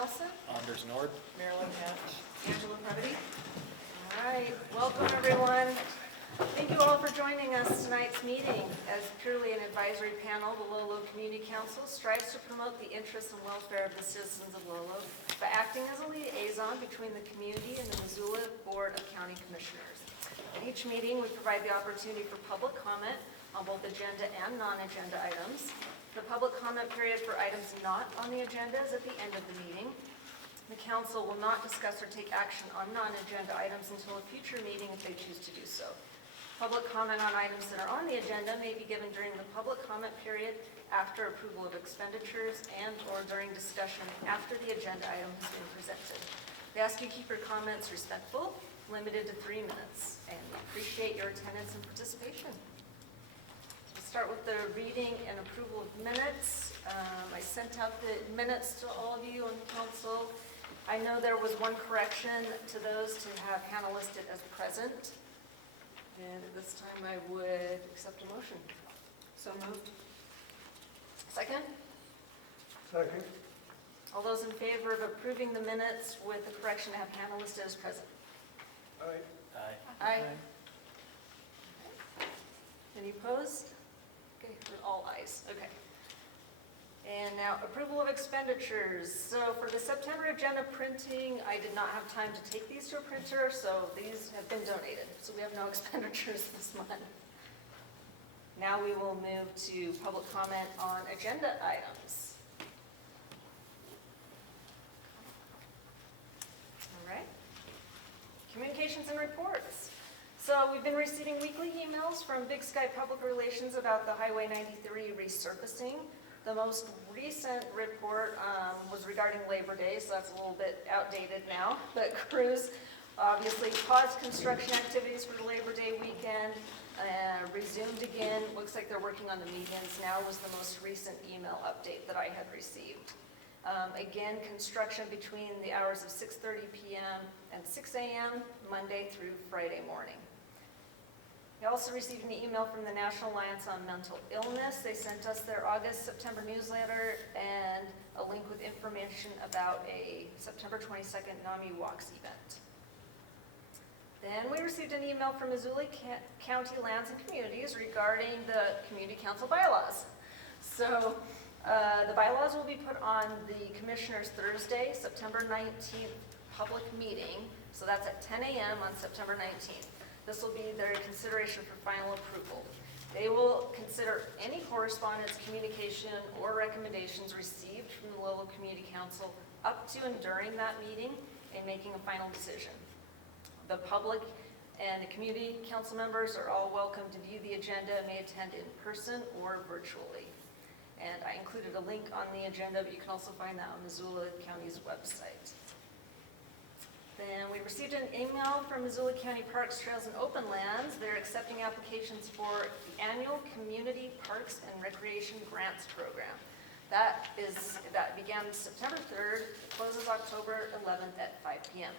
Nelson. Anders Nord. Marilyn Hatch. Angela Previty. All right, welcome everyone. Thank you all for joining us tonight's meeting. As purely an advisory panel, the Lolo Community Council strives to promote the interests and welfare of the citizens of Lolo by acting as a liaison between the community and the Missoula Board of County Commissioners. At each meeting, we provide the opportunity for public comment on both agenda and non-agenda items. The public comment period for items not on the agenda is at the end of the meeting. The council will not discuss or take action on non-agenda items until a future meeting if they choose to do so. Public comment on items that are on the agenda may be given during the public comment period after approval of expenditures and/or during discussion after the agenda item has been presented. We ask you keep your comments respectful, limited to 3 minutes, and we appreciate your attendance and participation. We'll start with the reading and approval of minutes. I sent out the minutes to all of you on the council. I know there was one correction to those to have Hannah listed as present. And at this time, I would accept a motion. So moved. Second? Second. All those in favor of approving the minutes with the correction to have Hannah listed as present? Aye. Aye. Any opposed? Okay, we're all ayes. Okay. And now approval of expenditures. So for the September agenda printing, I did not have time to take these to a printer, so these have been donated. So we have no expenditures this month. Now we will move to public comment on agenda items. All right. Communications and reports. So we've been receiving weekly emails from Big Sky Public Relations about the Highway 93 resurfacing. The most recent report was regarding Labor Day, so that's a little bit outdated now. But crews obviously paused construction activities for the Labor Day weekend, resumed again. Looks like they're working on the medians now was the most recent email update that I had received. Again, construction between the hours of 6:30 p.m. and 6 a.m. Monday through Friday morning. I also received an email from the National Alliance on Mental Illness. They sent us their August-September newsletter and a link with information about a September 22nd NAMI Walks event. Then we received an email from Missoula County Lands and Communities regarding the Community Council bylaws. So the bylaws will be put on the Commissioners' Thursday, September 19th public meeting. So that's at 10 a.m. on September 19th. This will be their consideration for final approval. They will consider any correspondence, communication, or recommendations received from the Lolo Community Council up to and during that meeting in making a final decision. The public and the community council members are all welcome to view the agenda and may attend in person or virtually. And I included a link on the agenda, but you can also find that on Missoula County's website. Then we received an email from Missoula County Parks, Trails, and Open Lands. They're accepting applications for the annual Community Parks and Recreation Grants Program. That began September 3rd, closes October 11th at 5 p.m.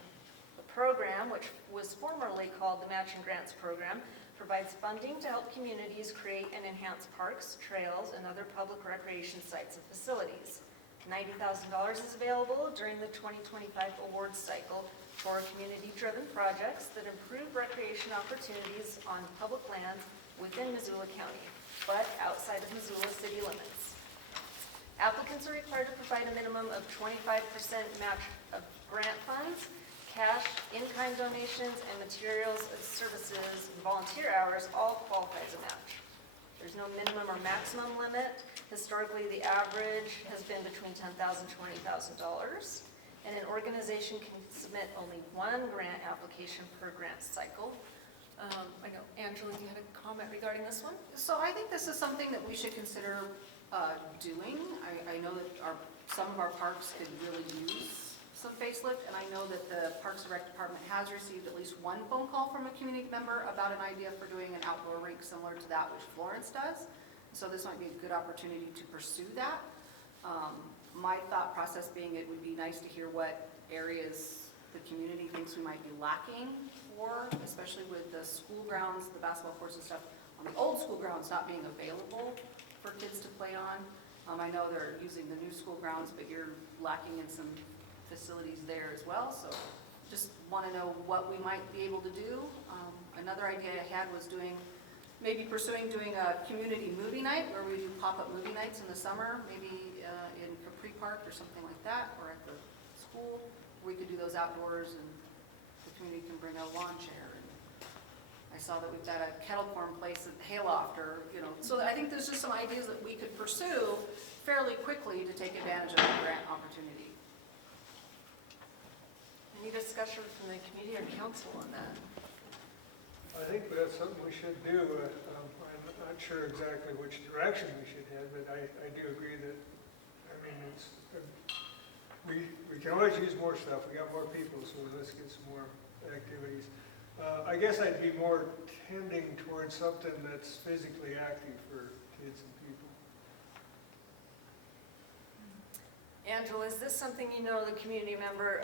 The program, which was formerly called the Matching Grants Program, provides funding to help communities create and enhance parks, trails, and other public recreation sites and facilities. $90,000 is available during the 2025 awards cycle for community-driven projects that improve recreation opportunities on public lands within Missoula County, but outside of Missoula city limits. Applicants are required to provide a minimum of 25% match of grant funds, cash, in-kind donations, and materials and services and volunteer hours all qualify as a match. There's no minimum or maximum limit. Historically, the average has been between $10,000 and $20,000. And an organization can submit only one grant application per grant cycle. I know, Angela, you had a comment regarding this one? So I think this is something that we should consider doing. I know that some of our parks could really use some facelift, and I know that the Parks and Rec Department has received at least one phone call from a community member about an idea for doing an outdoor rink similar to that which Florence does. So this might be a good opportunity to pursue that. My thought process being it would be nice to hear what areas the community thinks we might be lacking for, especially with the school grounds, the basketball courts and stuff on the old school grounds not being available for kids to play on. I know they're using the new school grounds, but you're lacking in some facilities there as well, so just want to know what we might be able to do. Another idea I had was maybe pursuing doing a community movie night where we do pop-up movie nights in the summer, maybe in Capri Park or something like that, or at the school. We could do those outdoors and the community can bring a lawn chair. And I saw that we've got a kettle corn place at Hayloft, or, so I think there's just some ideas that we could pursue fairly quickly to take advantage of the grant opportunity. Any discussion from the committee or council on that? I think that's something we should do. I'm not sure exactly which direction we should head, but I do agree that, we can always use more stuff. We got more people, so let's get some more activities. I guess I'd be more tending towards something that's physically active for kids and people. Angela, is this something the community member,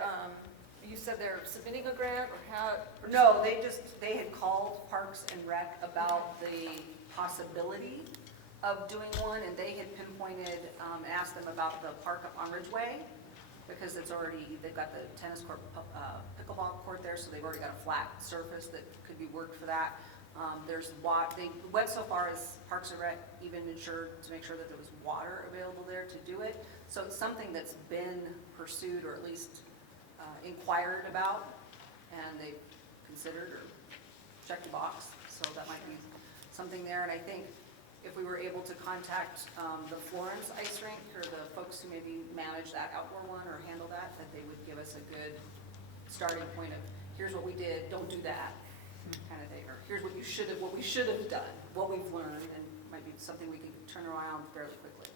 you said they're submitting a grant, or how? No, they had called Parks and Rec about the possibility of doing one, and they had pinpointed, asked them about the park up on Ridgeway, because they've got the tennis court, pickleball court there, so they've already got a flat surface that could be worked for that. They went so far as Parks and Rec even ensured to make sure that there was water available there to do it. So it's something that's been pursued, or at least inquired about, and they've considered or checked a box. So that might be something there. And I think if we were able to contact the Florence ice rink, or the folks who maybe manage that outdoor one or handle that they would give us a good starting point of, here's what we did, don't do that, kind of thing, or here's what we should have done, what we've learned, and might be something we can turn around fairly quickly.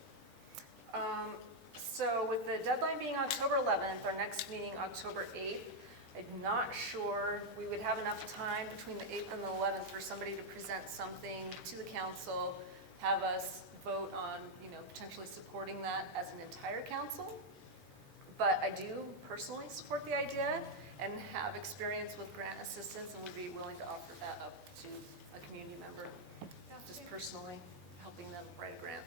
So with the deadline being October 11th, our next meeting October 8th, I'm not sure we would have enough time between the 8th and the 11th for somebody to present something to the council, have us vote on, potentially supporting that as an entire council. But I do personally support the idea and have experience with grant assistance, and would be willing to offer that up to a community member, just personally helping them write a grant.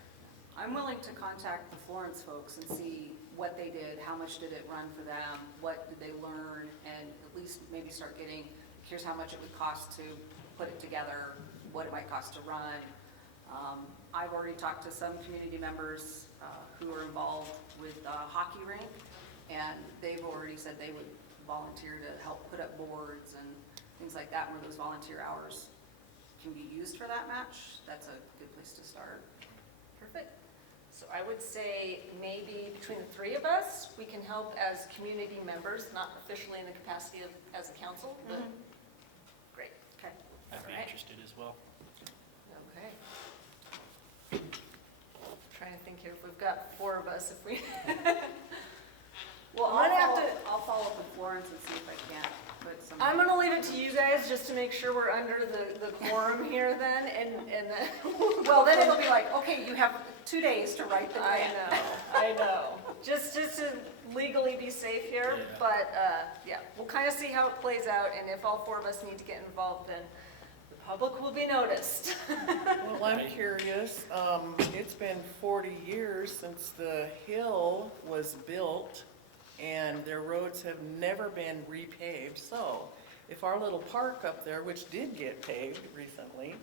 I'm willing to contact the Florence folks and see what they did, how much did it run for them, what did they learn, and at least maybe start getting, here's how much it would cost to put it together, what it might cost to run. I've already talked to some community members who are involved with the hockey rink, and they've already said they would volunteer to help put up boards and things like that, where those volunteer hours can be used for that match. That's a good place to start. Perfect. So I would say maybe between the three of us, we can help as community members, not officially in the capacity of as a council, but great. Okay. I'd be All right. interested as well. Okay. Trying to think here, if we've got four of us, if we, Well, I'm gonna I'll follow up with Florence and see if I can put some. I'm gonna leave it to you guys just to make sure we're under the quorum here then, and then. Well, then it'll be like, okay, you have 2 days to write the grant. I know. Just to legally be safe here, Yeah. but, yeah, we'll kind of see how it plays out, and if all four of us need to get involved, then the public will be noticed. Well, I'm curious, it's been 40 years since the hill was built, and their roads have never been repaved. So if our little park up there, which did get paved recently,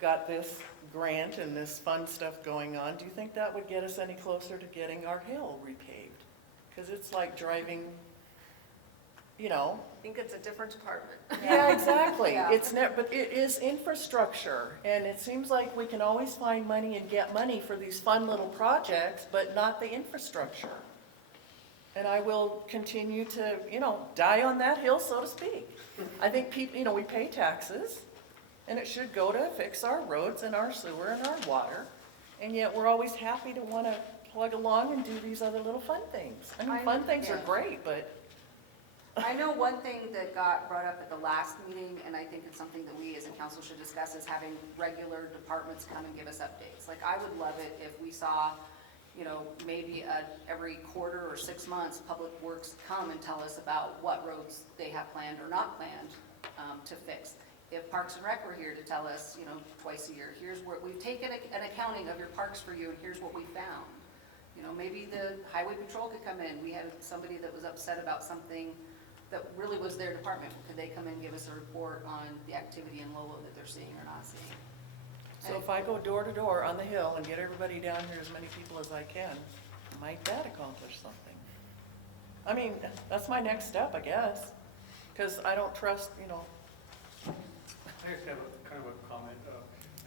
got this grant and this fun stuff going on, do you think that would get us any closer to getting our hill repaved? Because it's like driving, I think it's a different department. Yeah, exactly. Yeah. But it is infrastructure, and it seems like we can always find money and get money for these fun little projects, but not the infrastructure. And I will continue to, die on that hill, so to speak. I think people, we pay taxes, and it should go to fix our roads and our sewer and our water, and yet we're always happy to want to plug along and do these other little fun things. I mean, fun things are great, but I know one thing that got brought up at the last meeting, and I think it's something that we as a council should discuss, is having regular departments come and give us updates. Like, I would love it if we saw, maybe every quarter or 6 months, Public Works come and tell us about what roads they have planned or not planned to fix. If Parks and Rec were here to tell us, twice a year, here's where we've taken an accounting of your parks for you, and here's what we found. You know, maybe the highway patrol could come in. We had somebody that was upset about something that really was their department. Could they come in and give us a report on the activity in Lolo that they're seeing or not seeing? So if I go door to door on the hill and get everybody down here, as many people as I can, might that accomplish something? I mean, that's my next step, I guess, because I don't trust, you know. I just have a kind of a comment.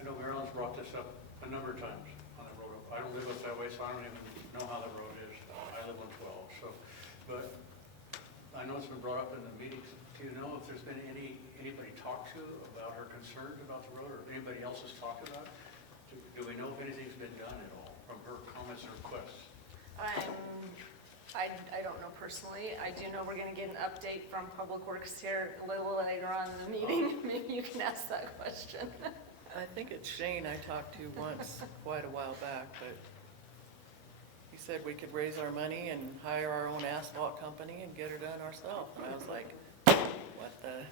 I know Marilyn's brought this up a number of times on the road. I don't live up that way, so I don't even know how the road is. I live on 12, so, but I know it's been brought up in the meetings. Do you know if there's been anybody talked to about her concerns about the road, or anybody else has talked about it? Do we know if anything's been done at all from her comments or requests? I don't know personally. I do know we're gonna get an update from Public Works here a little later on in the meeting. Maybe you can ask that question. I think it's Shane I talked to once, quite a while back, but he said we could raise our money and hire our own asphalt company and get it done ourselves. And I was like, what the,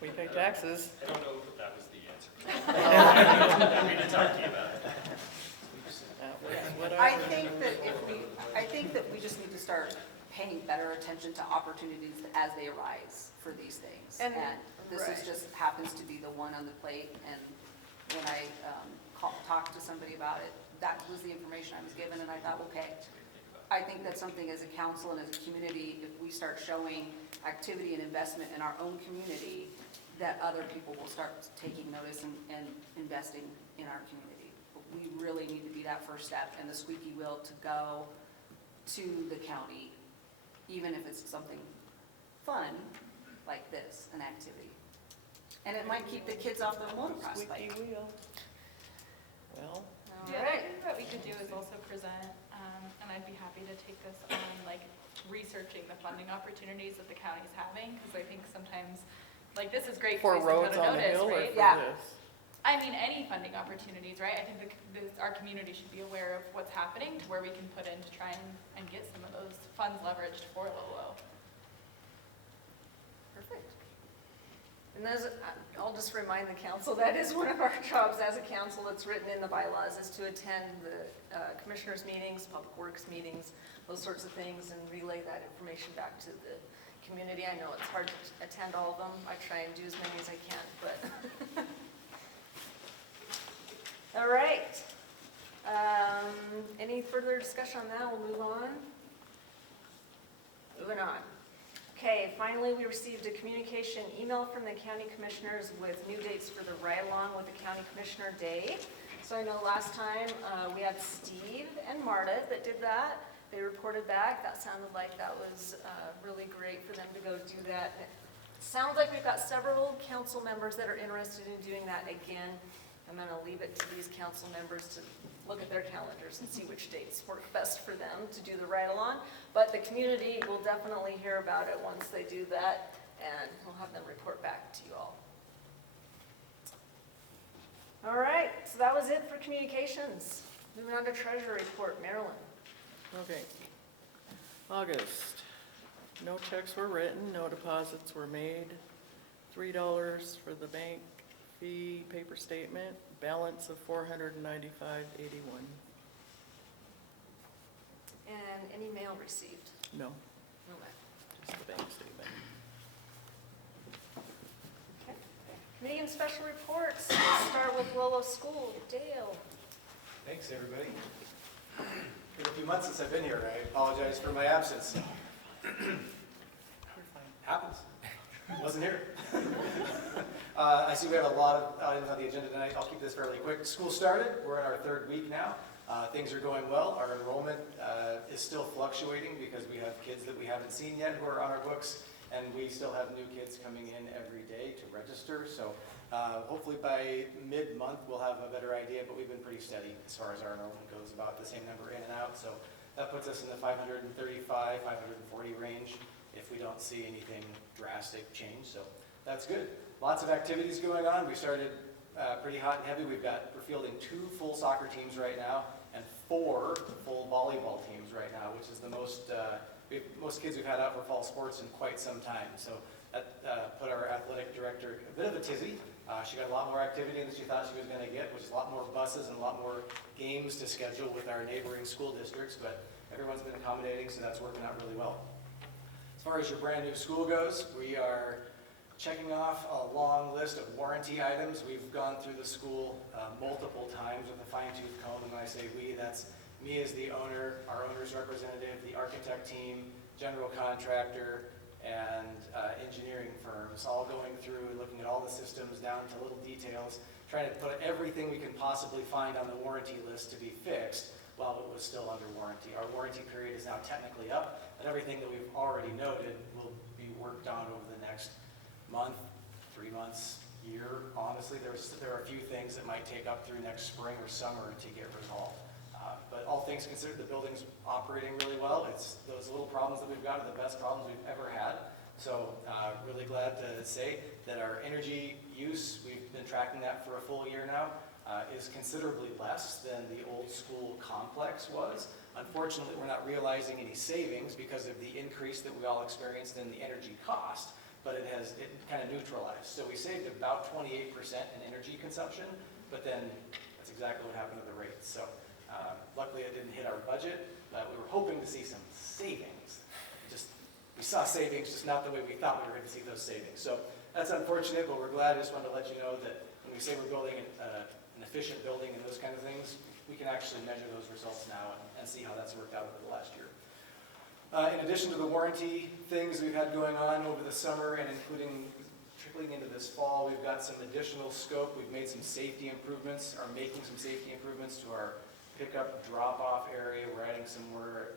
we pay taxes. I don't know if that was the answer. I'm happy to talk to you about it. That was what I was- think that we just need to start paying better attention to opportunities as they arise for these things. And- This right. is just happens to be the one on the plate, and when I talked to somebody about it, that was the information I was given, and I thought, okay, I think that's something as a council and as a community, if we start showing activity and investment in our own community, that other people will start taking notice and investing in our community. But we really need to be that first step and the squeaky wheel to go to the county, even if it's something fun like this, an activity. And it might keep the kids off the motocross Squeaky bike. wheel. Well, All The other right. thing that we could do is also present, and I'd be happy to take this on, like, researching the funding opportunities that the county's having, because I think sometimes, like, this is great for for roads to on the notice, hill or right? for Yeah. this? I mean, any funding opportunities, right? I think our community should be aware of what's happening to where we can put in to try and get some of those funds leveraged for Lolo. Perfect. And I'll just remind the council, that is one of our jobs as a council that's written in the bylaws, is to attend the commissioners' meetings, public works meetings, those sorts of things, and relay that information back to the community. I know it's hard to attend all of them. I try and do as many as I can, but. All right. Any further discussion on that? We'll move on. Moving on. Okay, finally, we received a communication email from the county commissioners with new dates for the ride-along with the County Commissioner Day. So I know last time we had Steve and Marta that did that. They reported back. That sounded like that was really great for them to go do that. It sounds like we've got several council members that are interested in doing that again. I'm going to leave it to these council members to look at their calendars and see which dates work best for them to do the ride-along. But the community will definitely hear about it once they do that, and we'll have them report back to you all. All right, so that was it for communications. Moving on to treasurer report, Marilyn. Okay. August, no checks were written, no deposits were made, $3 for the bank fee paper statement, balance of $495.81. And any mail received? No, Okay. just the bank statement. Okay. Committee and special reports. Let's start with Lolo School. Dale. Thanks, everybody. Been a few months since I've been here. I apologize for my absence. You're fine. Happens. Wasn't here. I see we have a lot of items on the agenda tonight. I'll keep this fairly quick. School started. We're in our third week now. Things are going well. Our enrollment is still fluctuating because we have kids that we haven't seen yet who are on our books, and we still have new kids coming in every day to register. So hopefully by mid-month we'll have a better idea, but we've been pretty steady as far as our enrollment goes, about the same number in and out. So that puts us in the 535, 540 range if we don't see anything drastic change. So that's good. Lots of activities going on. We started pretty hot and heavy. We're fielding 2 full soccer teams right now and 4 full volleyball teams right now, which is the most kids we've had out for fall sports in quite some time. So that put our athletic director a bit of a tizzy, She got a lot more activity than she thought she was going to get, which is a lot more buses and a lot more games to schedule with our neighboring school districts, but everyone's been accommodating, so that's working out really well. As far as your brand new school goes, we are checking off a long list of warranty items. We've gone through the school multiple times with a fine-tooth comb, and when I say we, that's me as the owner, our owner's representative, the architect team, general contractor, and engineering firms, all going through and looking at all the systems down to little details, trying to put everything we can possibly find on the warranty list to be fixed while it was still under warranty. Our warranty period is now technically up, and everything that we've already noted will be worked on over the next month, 3 months, year. Honestly, there are a few things that might take up through next spring or summer to get resolved. But all things considered, the building's operating really well. It's those little problems that we've got are the best problems we've ever had. So really glad to say that our energy use, we've been tracking that for a full year now, is considerably less than the old school complex was. Unfortunately, we're not realizing any savings because of the increase that we all experienced in the energy cost, but it kind of neutralized. So we saved about 28% in energy consumption, but then that's exactly what happened to the rates. So luckily it didn't hit our budget, but we were hoping to see some savings. We saw savings, just not the way we thought we were going to see those savings. So that's unfortunate, but we're glad. I just wanted to let you know that when we say we're building an efficient building and those kind of things, we can actually measure those results now and see how that's worked out over the last year. In addition to the warranty things we've had going on over the summer and including trickling into this fall, we've got some additional scope. We've made some safety improvements, are making some safety improvements to our pickup drop-off area. We're adding some more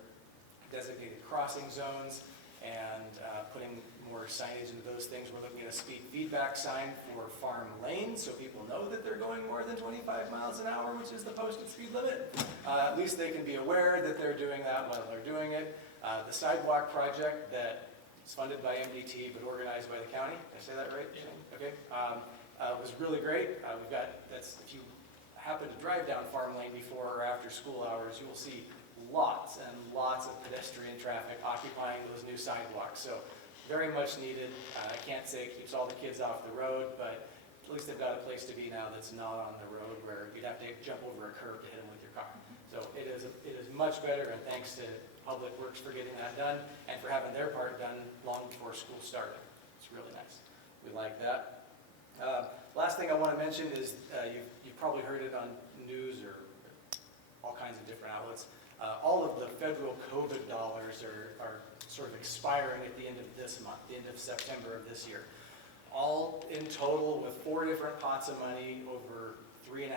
designated crossing zones and putting more signage into those things. We're looking at a speed feedback sign for Farm Lane so people know that they're going more than 25 miles an hour, which is the posted speed limit. At least they can be aware that they're doing that while they're doing it. The sidewalk project that is funded by MDT but organized by the county, did I say that right? Yeah. Okay. Was really great. If you happen to drive down Farm Lane before or after school hours, you will see lots and lots of pedestrian traffic occupying those new sidewalks. So very much needed. I can't say it keeps all the kids off the road, but at least they've got a place to be now that's not on the road where you'd have to jump over a curb to hit them with your car. So it is much better, and thanks to Public Works for getting that done and for having their part done long before school started. It's really nice. We like that. Last thing I want to mention is you've probably heard it on news or all kinds of different outlets. All of the federal COVID dollars are sort of expiring at the end of this month, the end of September of this year. All in total, with 4 different pots of money over 3.5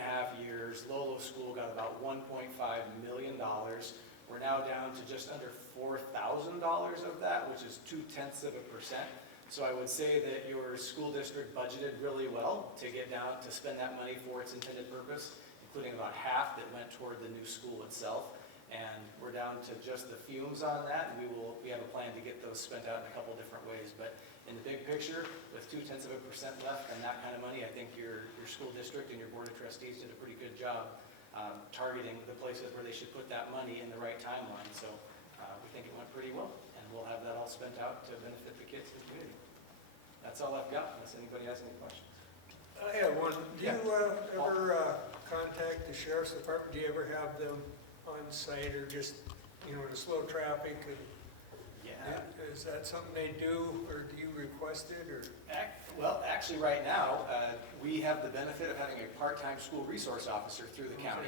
years, Lolo School got about $1.5 million. We're now down to just under $4,000 of that, which is 0.2%. So I would say that your school district budgeted really well to get down to spend that money for its intended purpose, including about half that went toward the new school itself. And we're down to just the fumes on that, and we have a plan to get those spent out in a couple different ways. But in the big picture, with 0.2% left and that kind of money, I think your school district and your board of trustees did a pretty good job targeting the places where they should put that money in the right timeline. So we think it went pretty well, and we'll have that all spent out to benefit the kids in the community. That's all I've got, unless anybody has any questions. I have one. Do you ever contact the sheriff's department? Do you ever have them on site or just, in a slow traffic? And Yeah. is that something they do, or do you request it, or? Well, actually, right now, we have the benefit of having a part-time school resource officer through the county.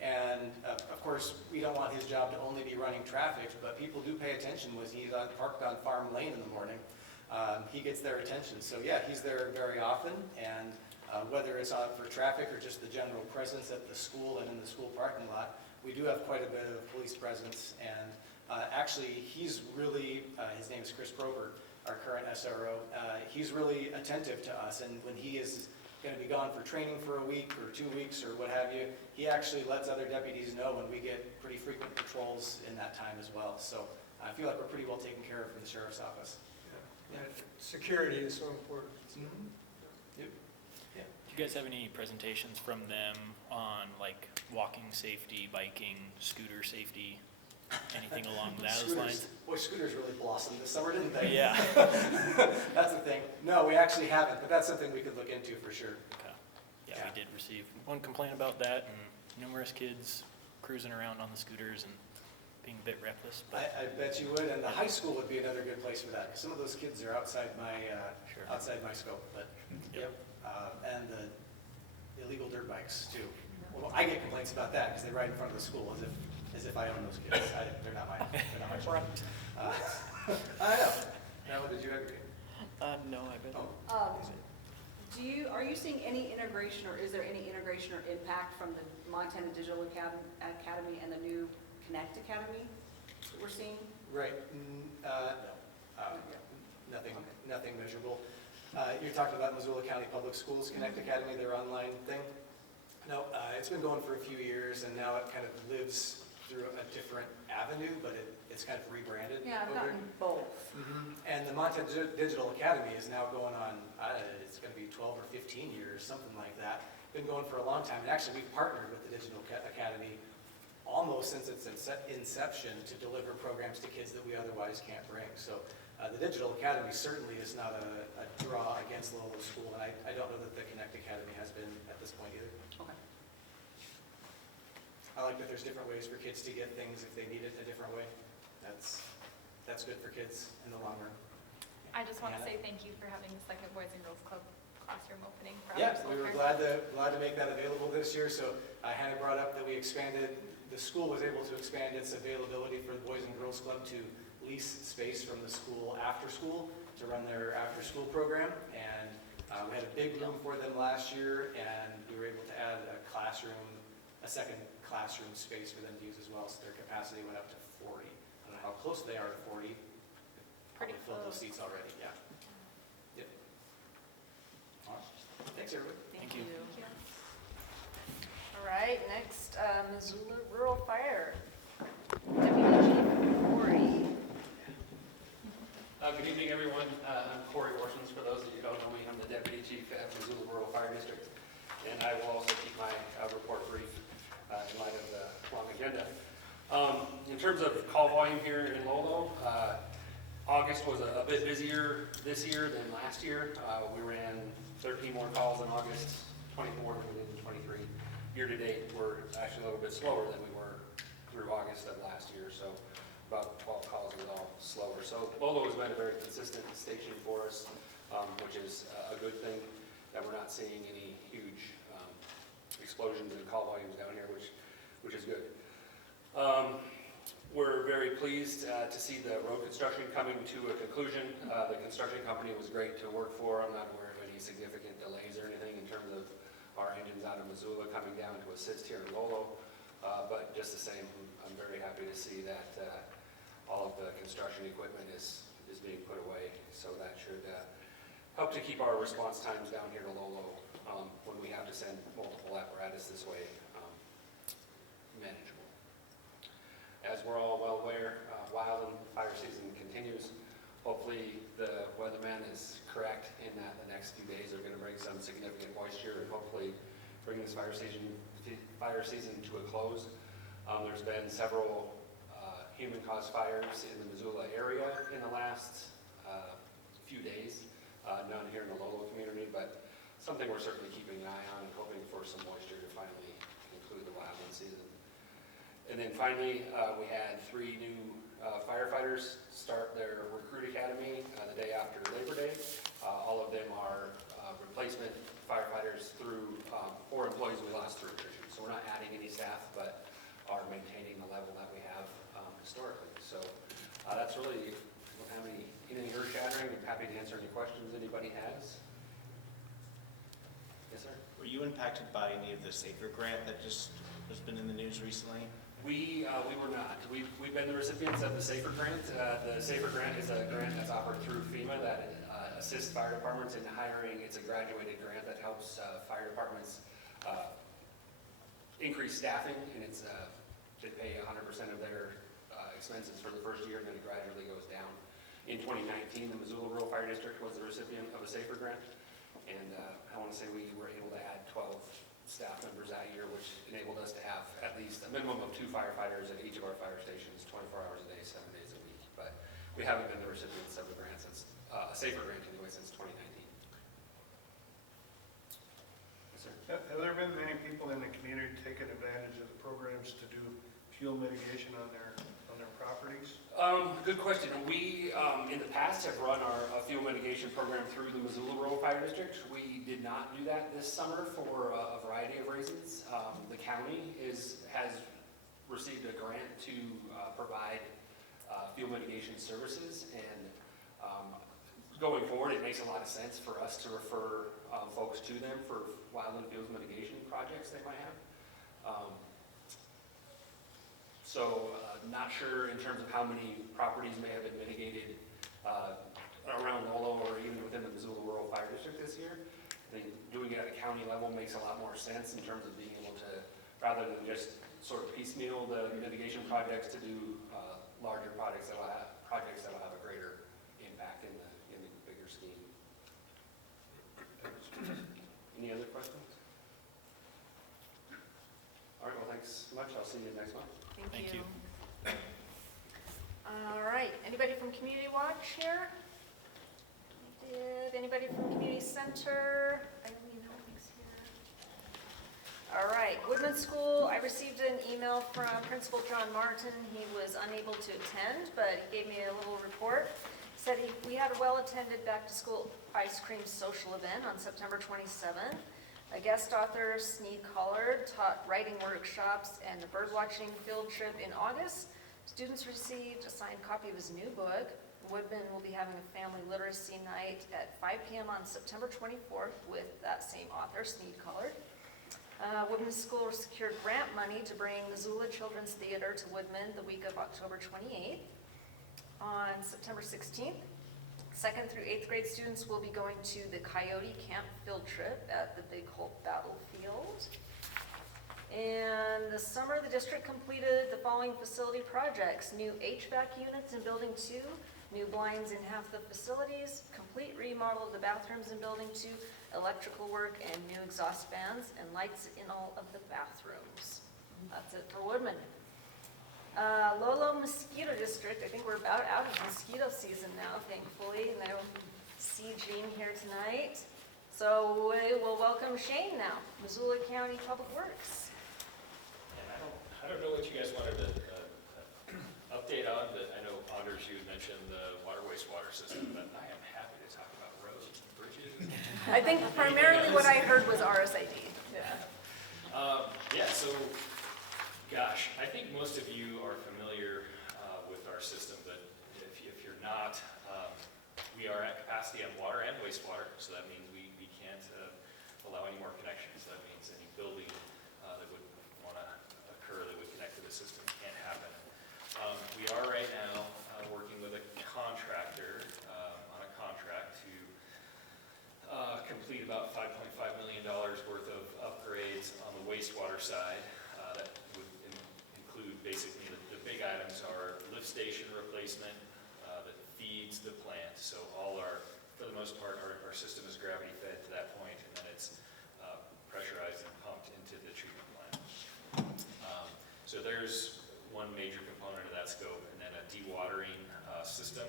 And of course, we don't want his job to only be running traffic, but people do pay attention when he's parked on Farm Lane in the morning. He gets their attention. So yeah, he's there very often, and whether it's on for traffic or just the general presence at the school and in the school parking lot, we do have quite a bit of police presence. And actually, he's really, his name is Chris Probert, our current SRO. He's really attentive to us, and when he is going to be gone for training for a week or 2 weeks or what have you, he actually lets other deputies know, and we get pretty frequent patrols in that time as well. So I feel like we're pretty well taken care of from the sheriff's office. Yeah. Security is so important. Mm-hmm. Yep. Yeah. Do you guys have any presentations from them on like walking safety, biking, scooter safety, anything along those lines? Boy, scooters really blossom. awesome this summer, didn't they? Yeah. That's the thing. No, we actually haven't, but that's something we could look into for sure. Okay. Yeah, we did receive one complaint about that and numerous kids cruising around on the scooters and being a bit reckless, but I bet you would, and the high school would be another good place for that, because some of those kids are outside my, Sure. outside my scope, but, Yep. yep. And the illegal dirt bikes too. Well, I get complaints about that, because they ride in front of the school as if I own those kids. They're not my children. I know. Now, did you agree? no, I bet. Oh. Are you seeing any integration, or is there any integration or impact from the Montana Digital Academy and the new Connect Academy that we're seeing? Right, no. Nothing measurable. You're talking about Missoula County Public Schools Connect Academy, their online thing? No, it's been going for a few years, and now it kind of lives through a different avenue, but it's kind of rebranded. Yeah, I've over. gotten both. And the Montana Digital Academy is now going on, it's going to be 12 or 15 years, something like that. Been going for a long time, and actually we've partnered with the Digital Academy almost since its inception to deliver programs to kids that we otherwise can't bring. So the Digital Academy certainly is not a draw against Lolo School, and I don't know that the Connect Academy has been at this point either. Okay. I like that there's different ways for kids to get things if they need it a different way. That's good for kids in the long run. I just want to Hannah? say thank you for having the second Boys and Girls Club classroom opening for Yeah, our we were school. glad to make that available this year. So Hannah brought up that we expanded, the school was able to expand its availability for the Boys and Girls Club to lease space from the school after school to run their after school program. And we had a big room for them last year, and we were able to add a second classroom space for them to use as well. So their capacity went up to 40. I don't know how close they are to 40. Pretty Probably filled those close. seats already, yeah. Yep. All right. Thanks, everybody. Thank you. All right, next, Missoula Rural Fire. Deputy Chief Corey. Good evening, everyone. I'm Corey Orsons. For those of you who don't know me, I'm the Deputy Chief at Missoula Rural Fire District, and I will also keep my report brief in light of the long agenda. In terms of call volume here in Lolo, August was a bit busier this year than last year. We ran 13 more calls in August, 24 than we did in 23. Year to date, we're actually a little bit slower than we were through August of last year, so about 12 calls is all slower. So Lolo has been a very consistent station for us, which is a good thing, that we're not seeing any huge explosions in call volumes down here, which is good. We're very pleased to see the road construction coming to a conclusion. The construction company was great to work for. I'm not aware of any significant delays or anything in terms of our engines out of Missoula coming down to assist here in Lolo. But just the same, I'm very happy to see that all of the construction equipment is being put away. So that should help to keep our response times down here to Lolo when we have to send multiple apparatus this way manageable. As we're all well aware, wildland fire season continues. Hopefully the weatherman is correct in that the next few days are going to bring some significant moisture and hopefully bring this fire season to a close. There's been several human-caused fires in the Missoula area in the last few days. None here in the Lolo community, but something we're certainly keeping an eye on and hoping for some moisture to finally conclude the wildland season. And then finally, we had 3 new firefighters start their recruit academy the day after Labor Day. All of them are replacement firefighters or employees we lost through attrition. So we're not adding any staff, but are maintaining the level that we have historically. So that's really, I don't have anything earth-shattering. I'm happy to answer any questions anybody has. Yes, sir? Were you impacted by any of the SAFER grant that just has been in the news recently? We were not. We've been the recipients of the SAFER grant. The SAFER grant is a grant that's offered through FEMA that assists fire departments in hiring. It's a graduated grant that helps fire departments increase staffing, and they pay 100% of their expenses for the first year, and then it gradually goes down. In 2019, the Missoula Rural Fire District was the recipient of a SAFER grant, and I want to say we were able to add 12 staff members that year, which enabled us to have at least a minimum of 2 firefighters at each of our fire stations, 24 hours a day, 7 days a week. But we haven't been the recipients of a grant since, a safer grant anyway, since 2019. Yes, sir. Have there been many people in the community taking advantage of the programs to do fuel mitigation on their properties? Good question. We, in the past, have run our fuel mitigation program through the Missoula Rural Fire District. We did not do that this summer for a variety of reasons. The county has received a grant to provide fuel mitigation services, and going forward, it makes a lot of sense for us to refer folks to them for wildland fuels mitigation projects they might have. So not sure in terms of how many properties may have been mitigated around Lolo or even within the Missoula Rural Fire District this year. I think doing it at a county level makes a lot more sense in terms of being able to, rather than just sort of piecemeal the mitigation projects, to do larger projects that will have a greater impact in the bigger scheme. Any other questions? All right, well, thanks so much. I'll see you next month. Thank you. All right, anybody from Community Watch here? Did anybody from Community Center? Eileen, I don't think so here. All right, Woodman School, I received an email from Principal John Martin. He was unable to attend, but he gave me a little report. Said we had a well-attended back-to-school ice cream social event on September 27th. A guest author, Sneed Collard, taught writing workshops and a birdwatching field trip in August. Students received a signed copy of his new book. Woodman will be having a family literacy night at 5 p.m. on September 24th with that same author, Sneed Collard. Woodman School secured grant money to bring Missoula Children's Theater to Woodman the week of October 28th. On September 16th, 2nd through 8th grade students will be going to the Coyote Camp field trip at the Big Hope Battlefield. And this summer, the district completed the following facility projects: new HVAC units in Building 2, new blinds in half the facilities, complete remodel of the bathrooms in Building 2, electrical work, and new exhaust fans and lights in all of the bathrooms. That's it for Woodman. Lolo Mosquito District, I think we're about out of mosquito season now, thankfully, and I don't see Jean here tonight. So we will welcome Shane now, Missoula County Public Works. And I don't know what you guys wanted to update on, but I know, Anders, you had mentioned the water wastewater system, but I am happy to talk about roads and bridges. I think primarily what I heard was RSID. Yeah. Yeah, so, gosh, I think most of you are familiar with our system, but if you're not, we are at capacity on water and wastewater, so that means we can't allow any more connections. That means any building that would want to occur that would connect to the system can't happen. We are right now working with a contractor on a contract to complete about $5.5 million worth of upgrades on the wastewater side. That would include basically the big items are lift station replacement that feeds the plant. So all for the most part, our system is gravity fed to that point, and then it's pressurized and pumped into the treatment plant. So there's one major component of that scope, and then a dewatering system.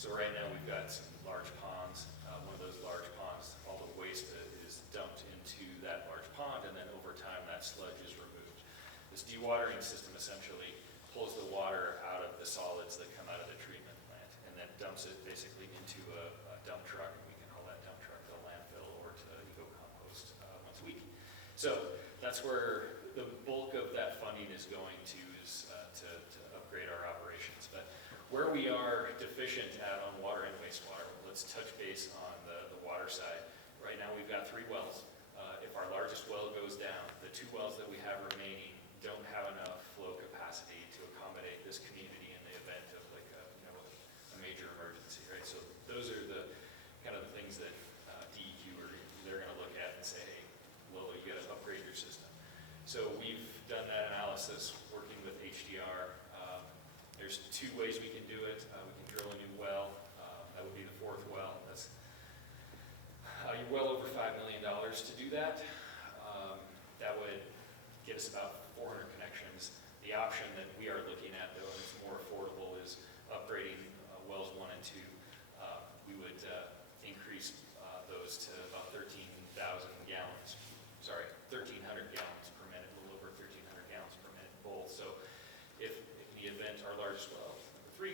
So right now we've got some large ponds. One of those large ponds, all the waste is dumped into that large pond, and then over time that sludge is removed. This dewatering system essentially pulls the water out of the solids that come out of the treatment plant, and then dumps it basically into a dump truck, and we can haul that dump truck to the landfill or to eco-compost once a week. So that's where the bulk of that funding is going to, is to upgrade our operations. But where we are deficient at on water and wastewater, let's touch base on the water side. Right now we've got 3 wells. If our largest well goes down, the 2 wells that we have remaining don't have enough flow capacity to accommodate this community in the event of like a major emergency, right? So those are the kind of the things that DEQ they're going to look at and say, hey, Lolo, you got to upgrade your system. So we've done that analysis working with HDR. There's 2 ways we can do it. We can drill a new well. That would be the 4th well. That's you're well over $5 million to do that. That would get us about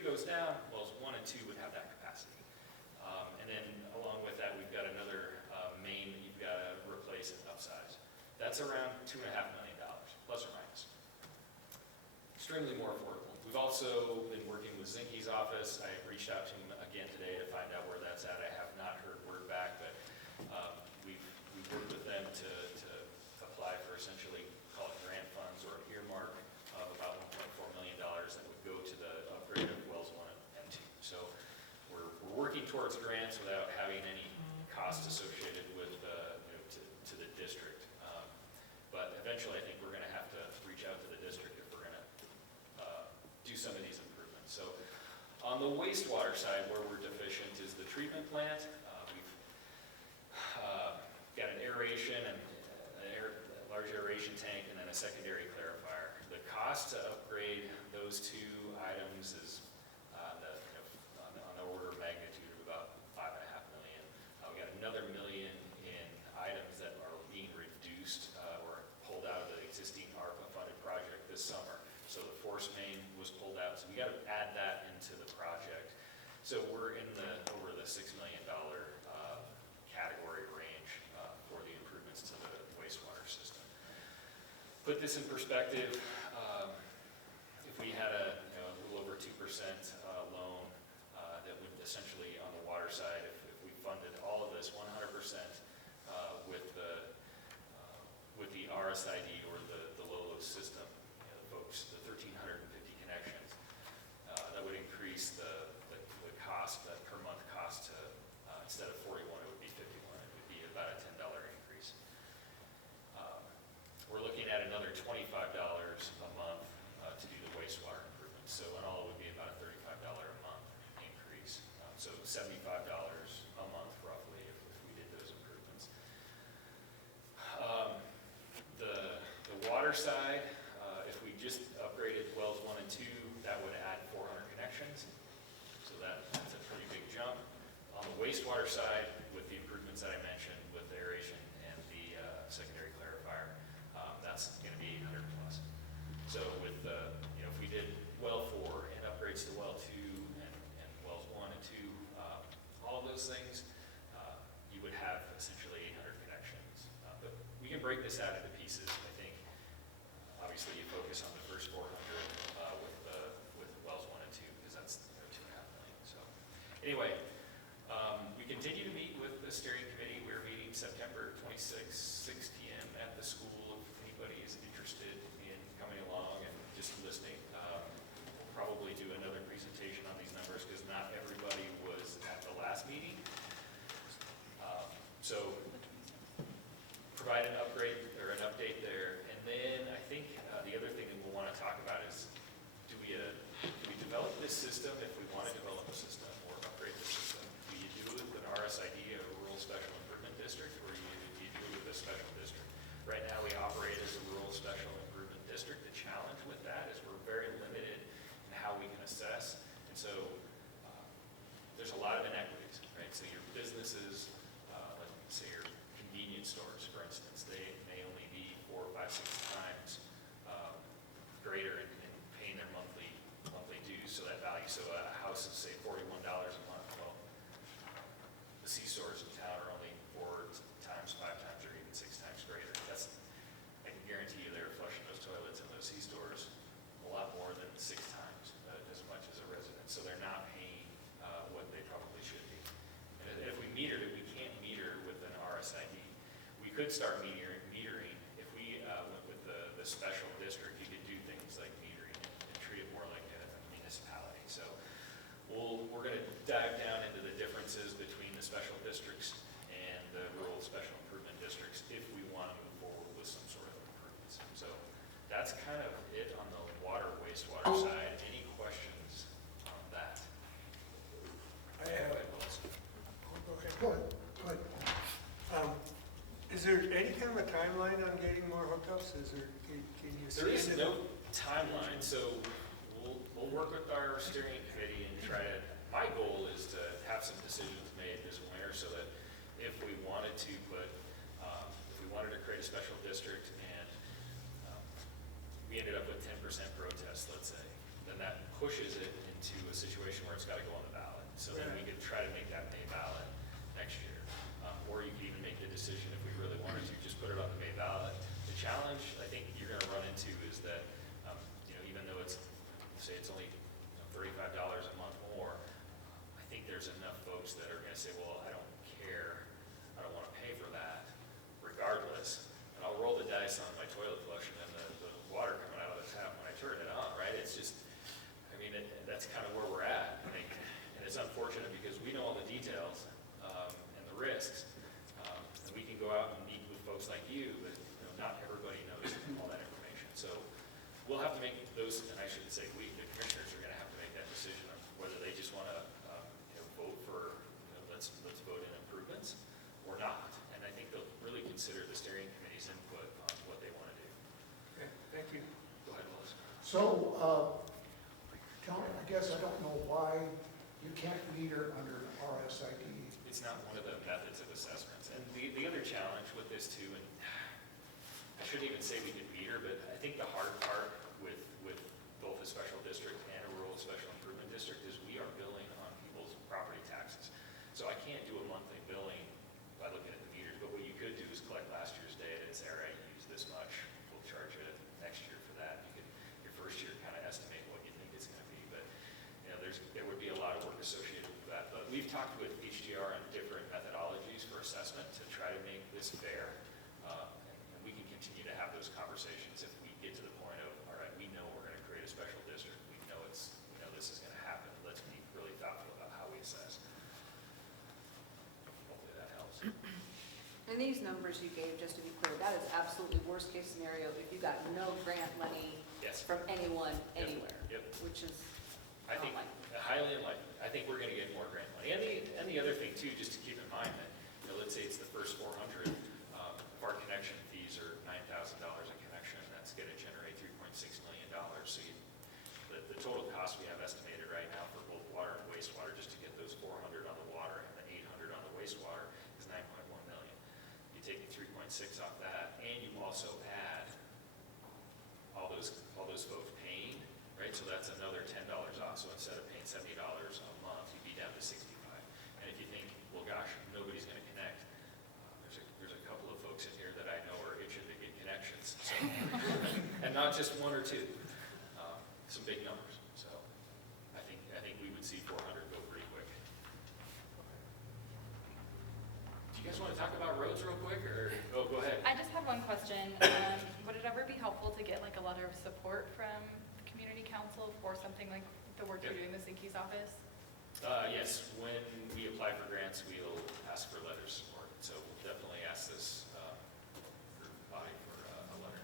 goes down, wells 1 and 2 would have that capacity. And then along with that, we've got another main that you've got to replace and upsize. That's around $2.5 million, plus or minus. Extremely more affordable. We've also been working with Zinke's office. I reached out to him again today to find out where that's at. I have not heard word back, but we've worked with them to apply for essentially, call it grant funds or an earmark of about $1.4 million that would go to the upgrade of wells 1 and 2. So we're working towards grants without having any cost associated with to the district. But eventually, I think we're going to have to reach out to the district if we're going to do some of these improvements. So on the wastewater side, where we're deficient is the treatment plant. We've got an aeration and a large aeration tank and then a secondary clarifier. The cost to upgrade those two items is on the order of magnitude of about $5.5 million. We got another $1 million in items that are being reduced or pulled out of the existing ARPA-funded project this summer. So the force main was pulled out, so we got to add that into the project. So we're in over the $6 million category range for the improvements to the wastewater system. Put this in perspective, if we had a little over 2% loan that would essentially on the water side, if we funded all of this 100% with the RSID or the Lolo system, folks, the 1,350 connections, that would increase the cost, the per month cost to, instead of 41, it would be 51. It would be about a $10 increase. We're looking at another $25 a month to do the wastewater improvements. So in all, it would be about a $35 a month increase. So $75 a month roughly if we did those improvements. The water side, if we just upgraded wells 1 and 2, that would add 400 connections. So that's a pretty big jump. On the wastewater side, with the improvements that I mentioned, with the aeration and the secondary clarifier, that's going to be 800 plus. So with if we did well 4 and upgrades to well 2 and wells 1 and 2, all of those things, you would have essentially 800 connections. But we can break this out into pieces. I think obviously you focus on the first 400 with wells 1 and 2 because that's $2.5 million. So anyway, we continue to meet with the steering committee. We're meeting September 26th, 6 p.m. at the school. If anybody is interested in coming along and just listening, we'll probably do another presentation on these numbers because not everybody was at the last meeting. So provide an upgrade or an update there. And then I think the other thing that we'll want to talk about is do we develop this system if we want to develop a system or upgrade the system? Do you do it with an RSID, a rural special improvement district, or do you do it with a special district? Right now we operate as a rural special improvement district. The challenge with that is we're very limited in how we can assess. And so there's a lot of inequities, right? So your businesses, like say your convenience stores, for instance, they may only be 4, 5, 6 times greater in paying their monthly dues, so that value. So a house is say $41 a month. Well, the C-stores in town are only 4 times, 5 times, or even 6 times greater. I can guarantee you they're flushing those toilets in those C-stores a lot more than 6 times as much as a resident. So they're not paying what they probably should be. And if we metered it, we can't meter with an RSID. We could start metering. If we went with the special district, you could do things like metering and treat it more like a municipality. So we're going to dive down into the differences between the special districts and the rural special improvement districts if we want to move forward with some sort of improvements. So that's kind of it on the water wastewater side. Any questions on that? I have. Go ahead, Melissa. Okay, good. Is there any kind of a timeline on getting more hookups? Can you see? There is no timeline, so we'll work with our steering committee and try to, my goal is to have some decisions made this winter so that if we wanted to create a special district and we ended up with 10% protest, let's say, then that pushes it into a situation where it's got to go on the ballot. So then we could try to make that May ballot next year. Or you could even make the decision, if we really wanted to, just put it on the May ballot. The challenge I think you're going to run into is that, even though it's, say it's only $35 a month more, I think there's enough folks that are going to say, well, I don't care, I don't want to pay for that, regardless. And I'll roll the dice on my toilet flush and then the water coming out of the tap when I turn it on, right? It's just, that's kind of where we're at. I think, and it's unfortunate because we know all the details and the risks. And we can go out and meet with folks like you, but not everybody knows all that information. So we'll have to make those, and I shouldn't say we, the commissioners are going to have to make that decision on whether they just want to vote for, let's vote in improvements or not. And I think they'll really consider the steering committee's input on what they want to do. Okay, thank you. Go ahead, Melissa. So, Tony, I guess I don't know why you can't meter under an RSID. It's not one of the methods of assessments. And the other challenge with this too, and I shouldn't even say we can meter, but I think the hard part with both a special district and a rural special improvement district is we are billing on people's property taxes. So I can't do a monthly billing by looking at the meters, but what you could do is collect last year's data and say, all right, you use this much, we'll charge you next year for that. You could, your first year, kind of estimate what you think it's going to be, but there would be a lot of work associated with that. But we've talked with HDR on different methodologies for assessment to try to make this fair. And we can continue to have those conversations if we get to the point of, all right, we know we're going to create a special district. We know this is going to happen. Let's be really thoughtful about how we assess. Hopefully that helps. And these numbers you gave, just to be clear, that is absolutely worst case scenario if you got no grant money Yes. from anyone, Yep. anywhere. Yep. Which is I think unlikely. highly unlikely. I think we're going to get more grant money. And the other thing too, just to keep in mind that, let's say it's the first 400, if our connection fees are $9,000 a connection, that's going to generate $3.6 million. So the total cost we have estimated right now for both water and wastewater, just to get those 400 on the water and the 800 on the wastewater, is $9.1 million. You take the 3.6 off that, and you also add all those folks paying, right? So that's another $10 off. So instead of paying $70 a month, you'd be down to $65. And if you think, well, gosh, nobody's going to connect, there's a couple of folks in here that I know are itching to get connections. So, and not just one or two, some big numbers. So I think we would see 400 go pretty quick. Do you guys want to talk about roads real quick, or go ahead? I just have one question. Would it ever be helpful to get like a letter of support from the community council for something like the work you're doing in the Zinke's office? Yes, when we apply for grants, we'll ask for letters of support. So we'll definitely ask this group body for a letter.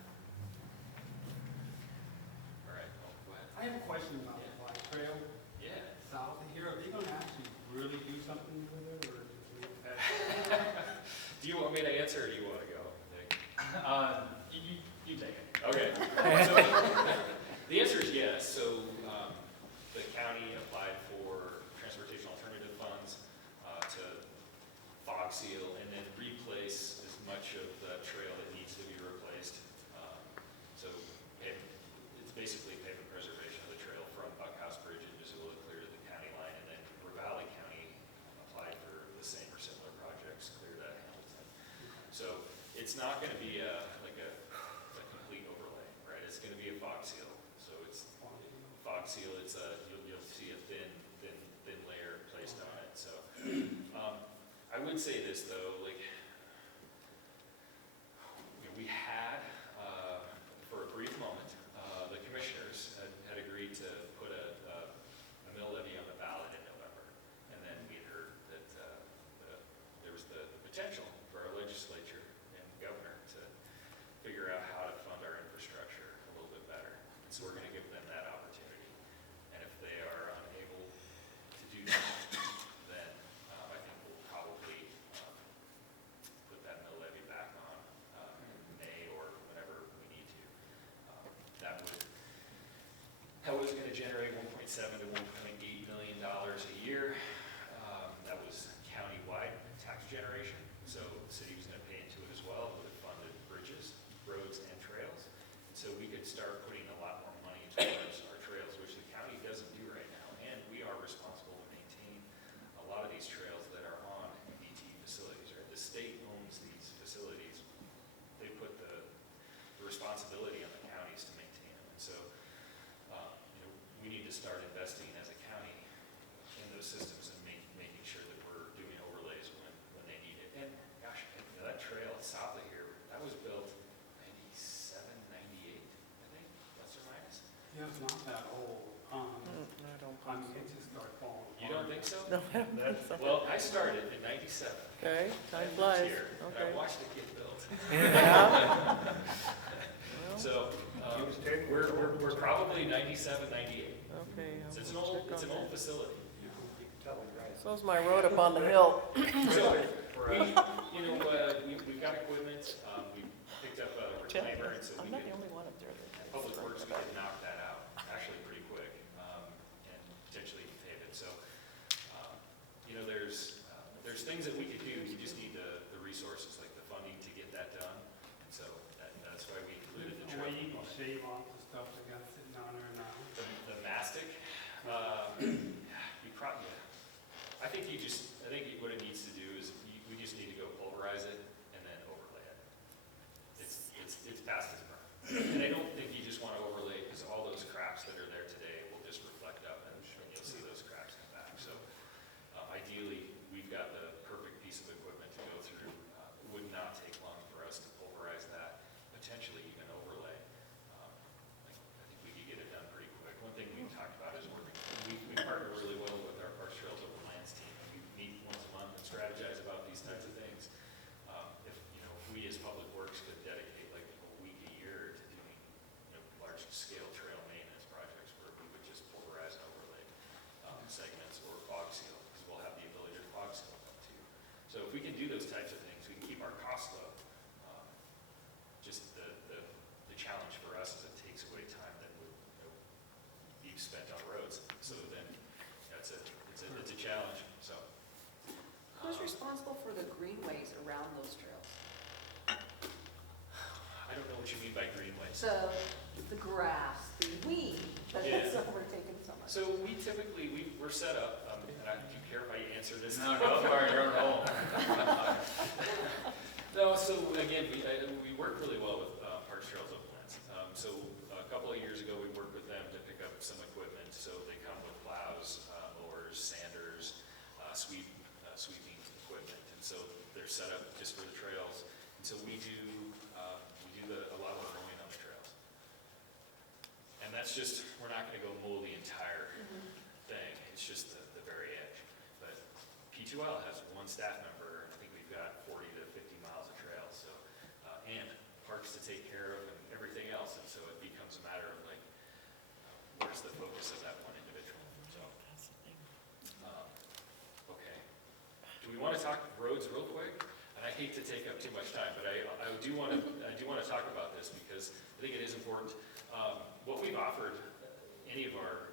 All right, go ahead. I have a question about the bike trail Yeah. south of here. Are they going to actually really do something with it, or just leave it at Do you want me to answer, or do you want to go, Nick? You take it. Okay. So, the answer is yes. So the county applied for transportation alternative funds to fog seal and then replace as much of the trail that needs to be replaced. So it's basically pavement preservation of the trail from Buckhouse Bridge in Missoula clear to the county line, and then Ravalli County applied for the same or similar projects clear to Hamilton. So it's not going to be a complete overlay, right? It's going to be a fog seal. So it's fog seal. It's you'll see a thin layer placed on it. So I would say this though, we had for a brief moment the commissioners had agreed to put a mill levy on the ballot in November, and then we had heard that there was the potential for our legislature and governor to figure out how to fund our infrastructure a little bit better. And so we're going to give them that opportunity. And if they are unable to do that, then I think we'll probably put that mill levy back on in May or whenever we need to. That was going to generate $1.7 to $1.8 million a year. That was county-wide tax generation. So the city was going to pay into it as well. It would have funded bridges, roads, and trails. And so we could start putting a lot more money towards our trails, which the county doesn't do right now. And No, I don't think so. Well, I started in '97. Okay, time I lived flies. here, and I Okay. watched it get built. Yeah. Well, So, It was 10 we're, years old. we're probably 97, 98. okay. I So it's will an check on old that. facility. So's my road up on the hill. So, we've got equipment, we picked up a reclaimer, and so I'm we not the could, only one up there. that- Public Works, we could knock that out, actually pretty quick, and potentially pave it. So, there's things that we could do, we just need the resources, like the funding to get that done. So that's why we included the There's trail no way you can component. shave off the stuff that got sitting down there now. The mastic, you probably, I think what it needs to do is, we just need to go pulverize it and then overlay it. It's past its prime. And I don't think you just want to overlay, because all those cracks that are there today will just reflect up, and you'll see those cracks come back. So ideally, we've got the perfect piece of equipment to go through. It would not take long for us to pulverize that, potentially even overlay. I think we could get it done pretty quick. One thing we've talked about is we partner really well with our Parks, Trails, Open Lands team. We meet once a month and strategize about these types of things. If we as Public Works could dedicate like a week a year to doing large scale trail maintenance projects where we would just pulverize and overlay segments or fog seal, because we'll have the ability to fog seal them too. So if we can do those types of things, we can keep our costs low. Just the challenge for us is it takes away time that would be spent on roads. So then it's a challenge. So Who's responsible for the greenways around those trails? I don't know what you mean by greenways. So, the grass, the weed, that Yeah. is overtaken so much. So we typically, we're set up, and do you care if I answer this? No, go for it, you're on roll. No, so again, we work really well with Parks, Trails, Open Lands. So a couple of years ago, we worked with them to pick up some equipment. So they come with plows, mowers, sanders, sweeping equipment. And so they're set up just for the trails. And so we do a lot of the mowing on the trails. And that's just, we're not gonna go mow the entire thing. It's just the very edge. But P2L has one staff member, and I think we've got 40 to 50 miles of trails, so, and parks to take care of and everything else, and so it becomes a matter of like, where's the focus of that one individual, so. Okay. Do we want to talk roads real quick? And I hate to take up too much time, but I do want to talk about this because I think it is important. What we've offered any of our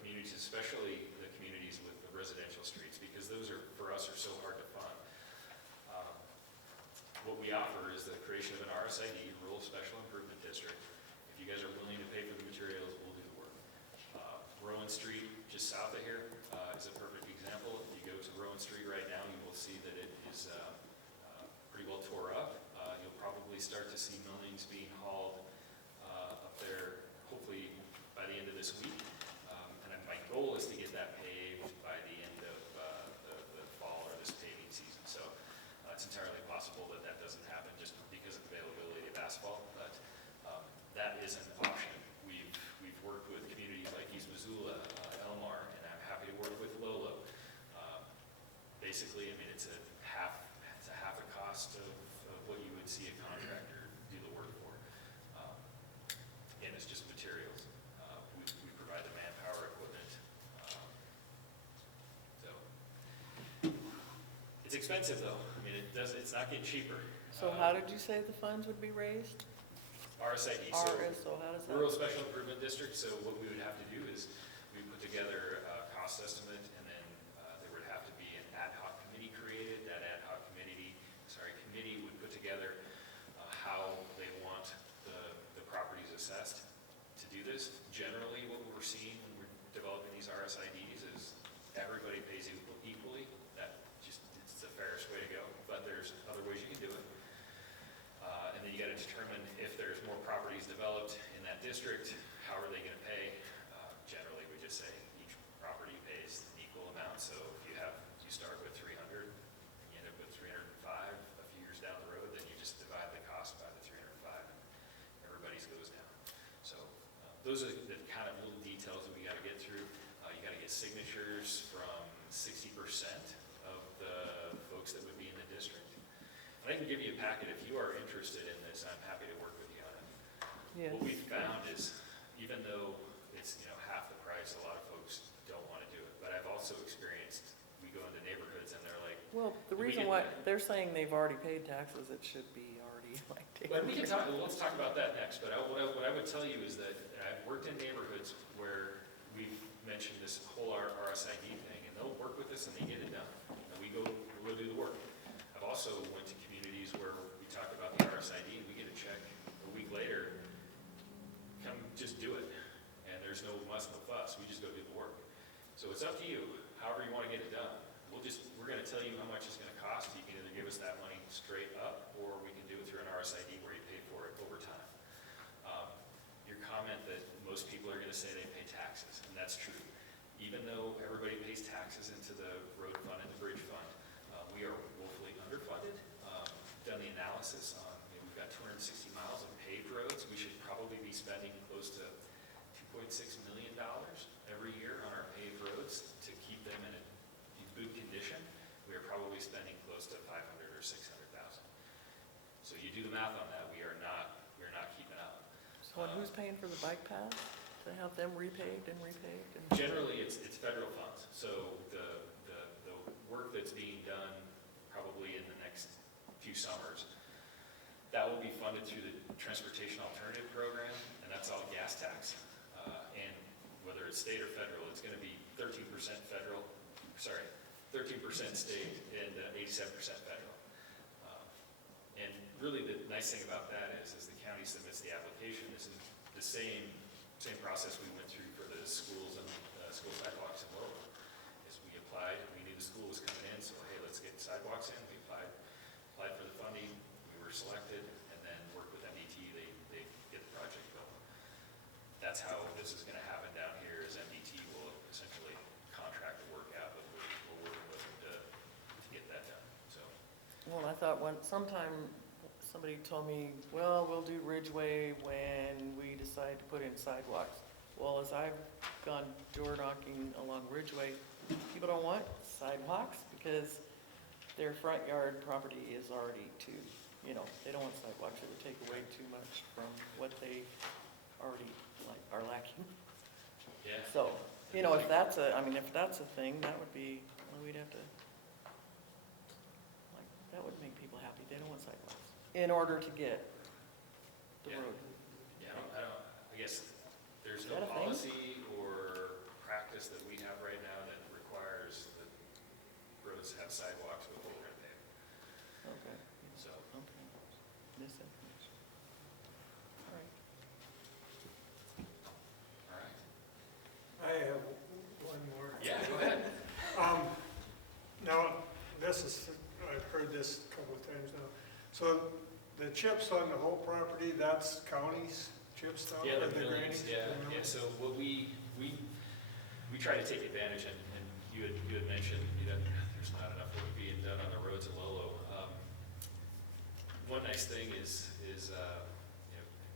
communities, especially the communities with the residential streets, because those are, for us, are so hard to fund. What we offer is the creation of an RSID, Rural Special Improvement District. If you guys are willing to pay for the materials, we'll do the work. Rowan Street, just south of here, is a perfect example. If you go to Rowan Street right now, you will see that it is pretty well tore up. You'll probably start to see millings being hauled up there, hopefully by the end of this week. And my goal is to get that paved by the end of the fall or this paving season. So it's entirely possible that that doesn't happen just because of availability of asphalt, but that is an option. We've worked with communities like East Missoula, Elmar, and I'm happy to work with Lolo. Basically, I mean, it's a half a cost of what you would see a contractor do the work for. And it's just materials. We provide the manpower, equipment. So it's expensive though. I mean, it's not getting cheaper. So how did you say the funds would be raised? RSID, so RSO, how does that? Rural Special Improvement District. So what we would have to do is we put together a cost estimate, and then there would have to be an ad hoc committee created. That ad hoc committee would put together how they want the properties assessed to do this. Generally, what we're seeing when we're developing these RSIDs is everybody pays equally. It's the fairest way to go, but there's other ways you can do it. And then you got to determine if there's more properties developed in that district, how are they going to pay? Generally, we just say each property pays an equal amount. So if you start with 300, and you end up with 305 a few years down the road, then you just divide the cost by the 305, and everybody's goes down. So those are the kind of little details that we got to get through. You got to get signatures from 60% And I can give you a packet if you are interested in this. I'm happy to work with you on it. Yes. What we've found is, even though it's, half the price, a lot of folks don't want to do it. But I've also experienced, we go into neighborhoods and they're like, Well, the We reason get why, that. they're saying they've already paid taxes, it should be already like but we taken. can talk, let's talk about that next. But what I would tell you is that I've worked in neighborhoods where we've mentioned this whole RSID thing, and they'll work with us and they get it done. And we'll do the work. I've also went to communities where we talk about the RSID and we get a check a week later, come just do it. And there's no muss, no fuss, we just go do the work. So it's up to you, however you want to get it done. We're going to tell you how much it's going to cost. You can either give us that money straight up, or we can do it through an RSID where you pay for it over time. Your comment that most people are going to say they pay taxes, and that's true. Even though everybody pays taxes into the road fund and the bridge fund, we are woefully underfunded. Done the analysis on, we've got 260 miles of paved roads. We should probably be spending close to $2.6 million every year on our paved roads to keep them in good condition. We are probably spending close to $500,000 or $600,000. So you do the math on that, we're not keeping up. So and who's paying for the bike paths? To have them repaved and repaved? And Generally, it's federal funds. So the work that's being done probably in the next few summers, that will be funded through the Transportation Alternative Program, and that's all gas tax. And whether it's state or federal, it's going to be 13% federal, 13% state and 87% federal. And really the nice thing about that is the county submits the application, this is the same process we went through for the schools and school sidewalks in Lolo. Is we applied, we knew the school was coming in, so hey, let's get sidewalks in. We applied for the funding, we were selected, and then worked with MDT, they get the project going. That's how this is going to happen down here, is MDT will essentially contract the work out, but we're working with them to get that done, so. Well, I thought sometime somebody told me, well, we'll do Ridgeway when we decide to put in sidewalks. Well, as I've gone door knocking along Ridgeway, people don't want sidewalks because their front yard property is already too, they don't want sidewalks. It would take away too much from what they already are lacking. Yeah. So, if that's a thing, that would be, we'd have to, that would make people happy. They don't want sidewalks in order to get the Yeah. road. Yeah, I guess there's Is no that a thing? policy or practice that we have right now that requires that roads have sidewalks before we're going to pave. Okay. So, Okay. Misinformation. All right. all right. I have one more. Yeah, go ahead. Now, I've heard this a couple of times now. So the chips on the whole property, that's county's chip stuff? Yeah, or the millions, granny? yeah. So what we try to take advantage, and you had mentioned, there's not enough work being done on the roads in Lolo. One nice thing is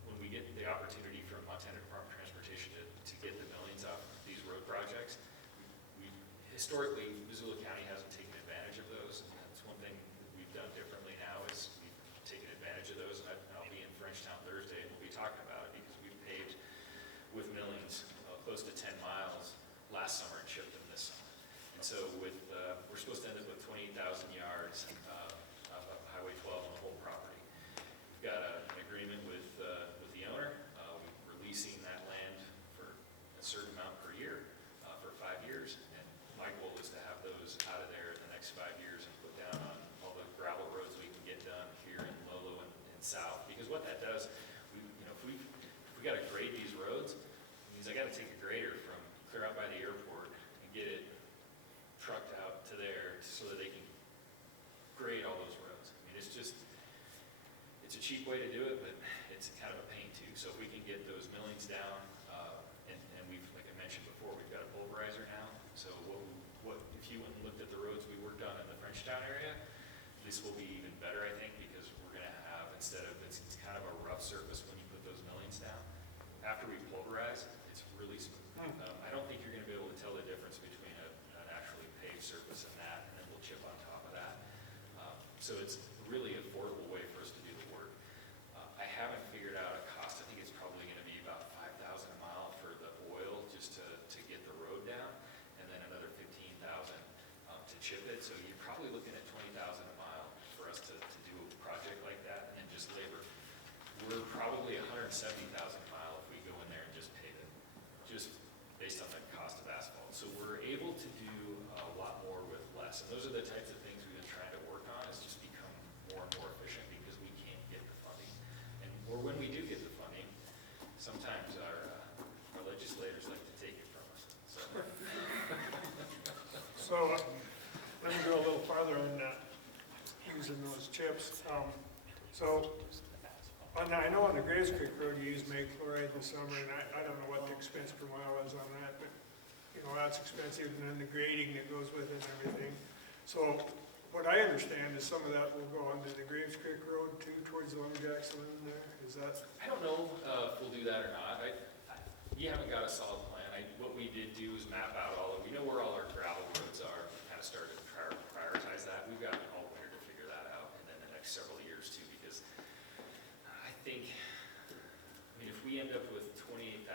when we get the opportunity from Montana Department of Transportation to get the millions off these road projects, we historically, Missoula County hasn't taken advantage of those, and that's one thing that we've done differently now is we've taken advantage of those, and I'll be in Frenchtown Thursday, and we'll be talking about it because we've paved with millions, close to 10 miles last summer and shipped them this summer. And so we're supposed to end up with 28,000 yards of Highway 12 on the whole property. We've got an agreement with the owner. We're releasing that land for a certain amount per year for 5 years. And my goal is to have those out of there in the next 5 years and put down on all the gravel roads we can get done here in Lolo and south. Because what that does, if we got to grade these roads, it means I got to take a grader from clear out by the airport and get it trucked out to there so that they can grade all those roads. I mean, it's a cheap way to do it, but it's kind of a pain too. So if we can get those millings down, and we've, like I mentioned before, we've got a pulverizer now. So what if you went and looked at the roads we worked on in the Frenchtown area, this will be even better, I think, because we're going to have, instead of, it's kind of a rough surface when you put those millings down. After we pulverize, it's really smooth. I don't think you're going to be able to tell the difference between an actually paved surface and that, and then we'll chip on top of that. So it's really affordable way for us to do the work. I haven't figured out a cost. I think it's probably gonna be about 5,000 a mile for the oil, just to get the road down, and then another 15,000 to chip it. So you're probably looking at 20,000 a mile for us to do a project like that, and then just labor. We're probably 170,000 a mile if we go in there and just pave it, just based on the cost of asphalt. So we're able to do a lot more with less. And those are the types of things we've been trying to work on, is just become more and more efficient because we can't get the funding. Or when we do get the funding, sometimes our legislators like to take it from us. So, let me go a little farther on using those chips. I know on the Graves Creek Road, you use mag chloride in the summer, and I don't know what the expense per mile is on that, but, you know, that's expensive, and then the grading that goes with it and everything. So, what I understand is some of that will go onto the Graves Creek Road too, towards the Lumberjack Saloon there, is that? I don't know if we'll do that or not. We haven't got a solid plan. What we did do is map out we know where all our gravel roads are. We kind of started to prioritize that. We've got all winter to figure that out, and then the next several years too, because I think, if we end up with 28,000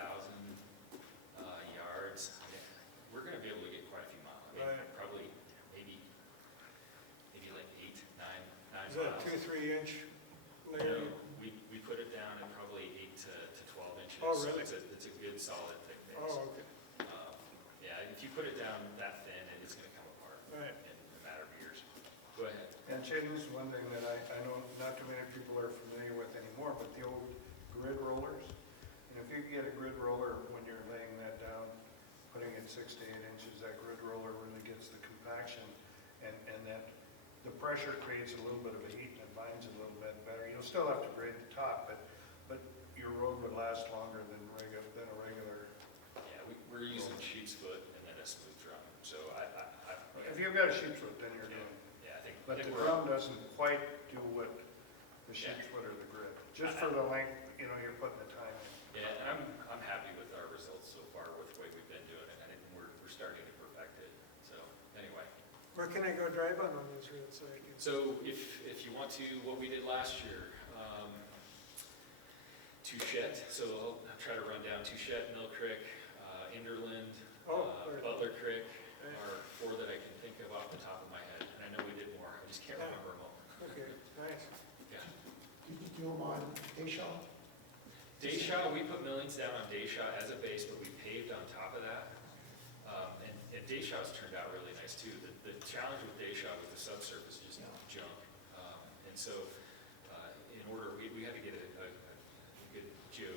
yards, we're going to be able to get quite a few miles. Right. Probably maybe like 8, 9 Is that miles. a 2-3 inch layer? No, we put it down at probably 8 to 12 inches. Oh, really? So it's a good solid thick base. Oh, okay. Yeah, if you put it down that thin, it's going to come apart Right. in a matter of years. Go ahead. And Shane, this is one thing that I know not too many people are familiar with anymore, but the old grid rollers. And if you get a grid roller when you're laying that down, putting it 6 to 8 inches, that grid roller really gets the compaction, and that the pressure creates a little bit of a heat and it binds a little bit better. You'll still have to grade the top, but your road would last longer than a regular. Yeah, we're using sheep's foot and then a smooth drum. So If you've got a sheep's foot, then you're doing. Yeah, I think. But the drum doesn't quite do what the sheep's foot or the grid. Just for the length, you're putting the time in. Yeah, and I'm happy with our results so far with the way we've been doing it. I think we're starting to perfect it. So anyway. Where can I go drive on those roads? So if you want to, what we did last year, Touchette, so I'll try to run down Touchette, Mill Creek, Enderland, Butler Creek, are 4 that I can think of off the top of my head. And I know we did more, I just can't remember them all. Okay, nice. Yeah. You could do them on Dayshaw? Dayshaw, we put millions down on Dayshaw as a base, but we paved on top of that. And Dayshaw's turned out really nice too. The challenge with Dayshaw with the subsurface is just junk. And so in order, we had to get a good geo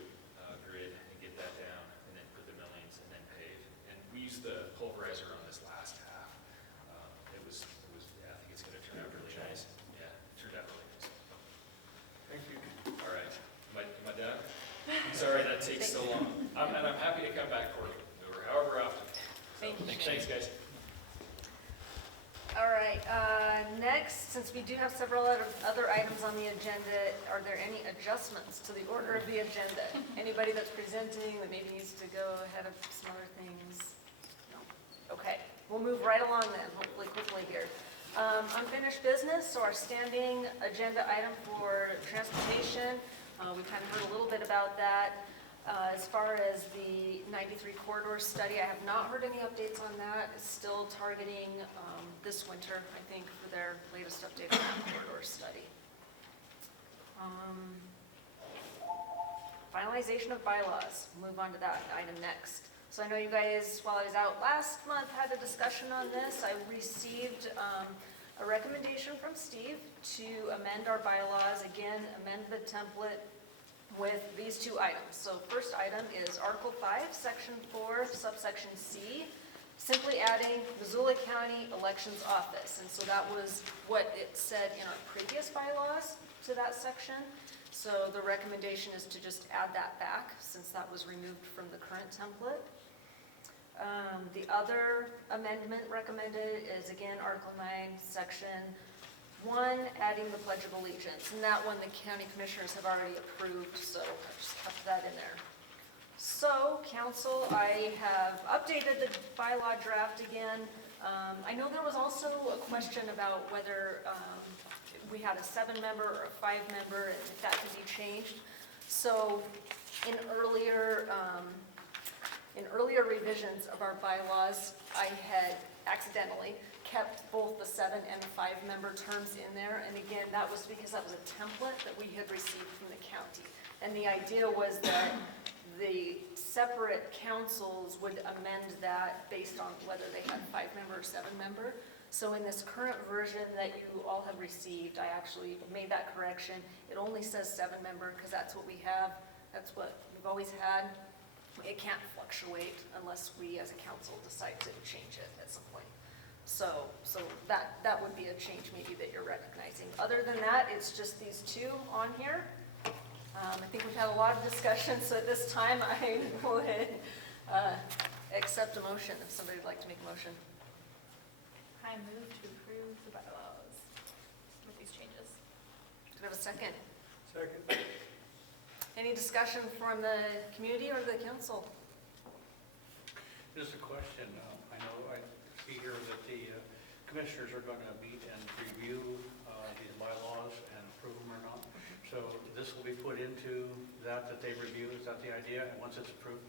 grid and get that down, and then put the millions and then pave. And we used the pulverizer on this last half. It was I think it's going to turn out really nice. Yeah, it turned out really nice. Thank you. All right, am I done? Sorry that takes so long. And I'm happy to come back for you, or however often. Thank you. Thanks, guys. All right, next, since we do have several other items on the agenda, are there any adjustments to the order of the agenda? Anybody that's presenting that maybe needs to go ahead of some other things? No? Okay, we'll move right along then, hopefully quickly here. Unfinished business, so our standing agenda item for transportation, we kind of heard a little bit about that. As far as the 93 corridor study, I have not heard any updates on that. It's still targeting this winter, I think, for their latest update on that corridor study. Finalization of bylaws. Move on to that item next. So I know you guys, while I was out last month, had a discussion on this. I received a recommendation from Steve to amend our bylaws, again, amend the template with these 2 items. So first item is Article 5, Section 4, subsection C, simply adding Missoula County Elections Office. And so that was what it said in our previous bylaws to that section. So the recommendation is to just add that back, since that was removed from the current template. The other amendment recommended is, again, Article 9, Section 1, adding the Pledge of Allegiance. And that one the county commissioners have already approved, so I just kept that in there. So, council, I have updated the bylaw draft again. I know there was also a question about whether we had a 7-member or a 5-member, and if that could be changed. So in earlier revisions of our bylaws, I had accidentally kept both the 7 and the 5-member terms in there. And again, that was because that was a template that we had received from the county. And the idea was that the separate councils would amend that based on whether they had 5-member or 7-member. So in this current version that you all have received, I actually made that correction. It only says 7-member because that's what we have. That's what we've always had. It can't fluctuate unless we as a council decide to change it at some point. So that would be a change maybe that you're recognizing. Other than that, it's just these 2 on here. I think we've had a lot of discussion, so at this time I would accept a motion if somebody would like to make a motion. I move to approve the bylaws with these changes. Do we have a second? Second. Any discussion from the community or the council? Just a question. I know I see here that the commissioners are going to meet and review these bylaws and approve them or not. So this will be put into that they review. Is that the idea? And once it's approved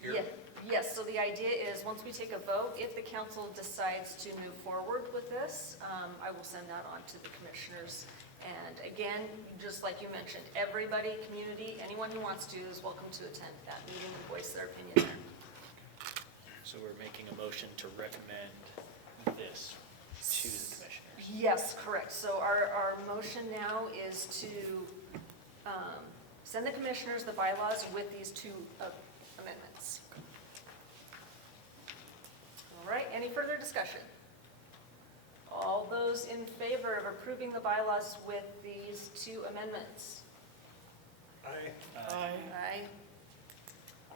here? Yeah. Yes, so the idea is, once we take a vote, if the council decides to move forward with this, I will send that on to the commissioners. And again, just like you mentioned, everybody, community, anyone who wants to is welcome to attend that meeting and voice their opinion there. So we're making a motion to recommend this to the commissioners. Yes, correct. So our motion now is to send the commissioners the bylaws with these 2 amendments. All right, any further discussion? All those in favor of approving the bylaws with these 2 amendments? Aye. Aye.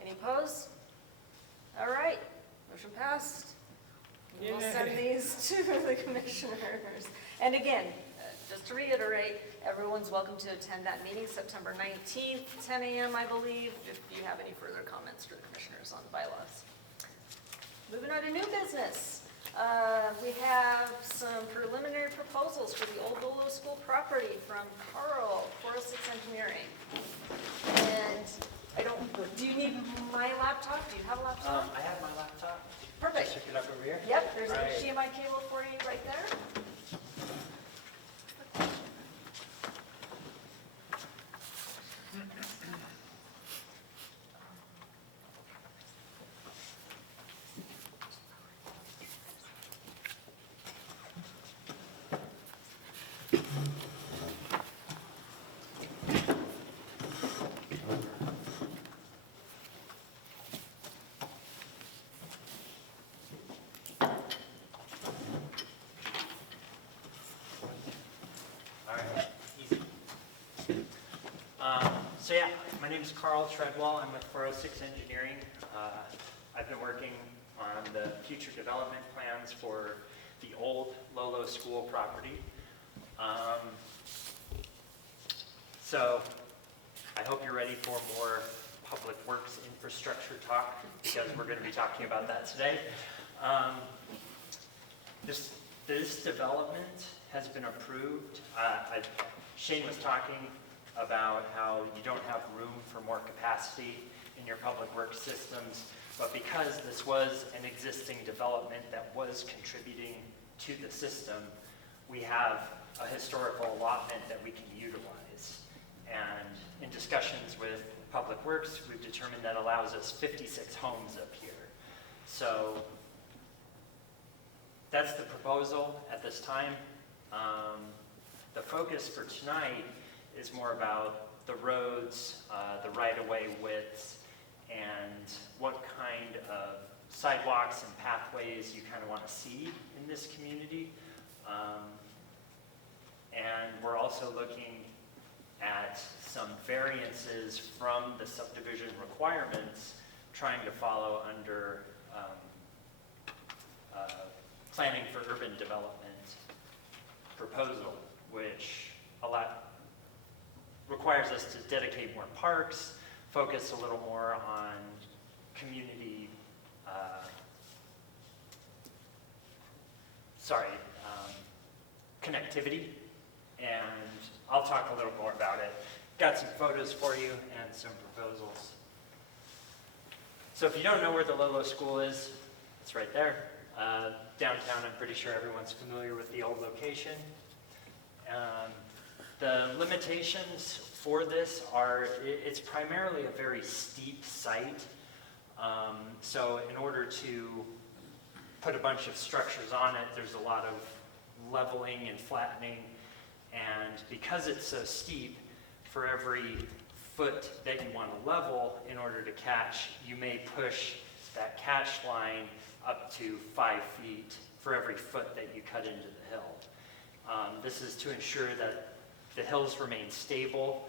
Any opposed? All right, motion passed. We'll send these to the commissioners. And again, just to reiterate, everyone's welcome to attend that meeting September 19th, 10 a.m. I believe, if you have any further comments for the commissioners on the bylaws. Moving on to new business. We have some preliminary proposals for the old Lolo School property from Carl, 406 Engineering. And do you need my laptop? Do you have a laptop? I have my laptop. Perfect. Just pick it up over here. Yep, there's an Right. HDMI cable for you right there. So yeah, my name is Carl Treadwell. I'm with 406 Engineering. I've been working on the future development plans for the old Lolo School property. So I hope you're ready for more public works infrastructure talk, because we're going to be talking about that today. This development has been approved. Shane was talking about how you don't have room for more capacity in your public works systems, but because this was an existing development that was contributing to the system, we have a historical allotment that we can utilize. And in discussions with Public Works, we've determined that allows us 56 homes up here. So that's the proposal at this time. The focus for tonight is more about the roads, the right-of-way widths, and what kind of sidewalks and pathways you kind of want to see in this community. And we're also looking at some variances from the subdivision requirements, trying to follow under planning for urban development proposal, which requires us to dedicate more parks, focus a little more on community connectivity, and I'll talk a little more about it. Got some photos for you and some proposals. So if you don't know where the Lolo School is, it's right there. Downtown, I'm pretty sure everyone's familiar with the old location. The limitations for this are, it's primarily a very steep site. So in order to put a bunch of structures on it, there's a lot of leveling and flattening. And because it's so steep, for every foot that you want to level in order to catch, you may push that catch line up to 5 feet for every foot that you cut into the hill. This is to ensure that the hills remain stable,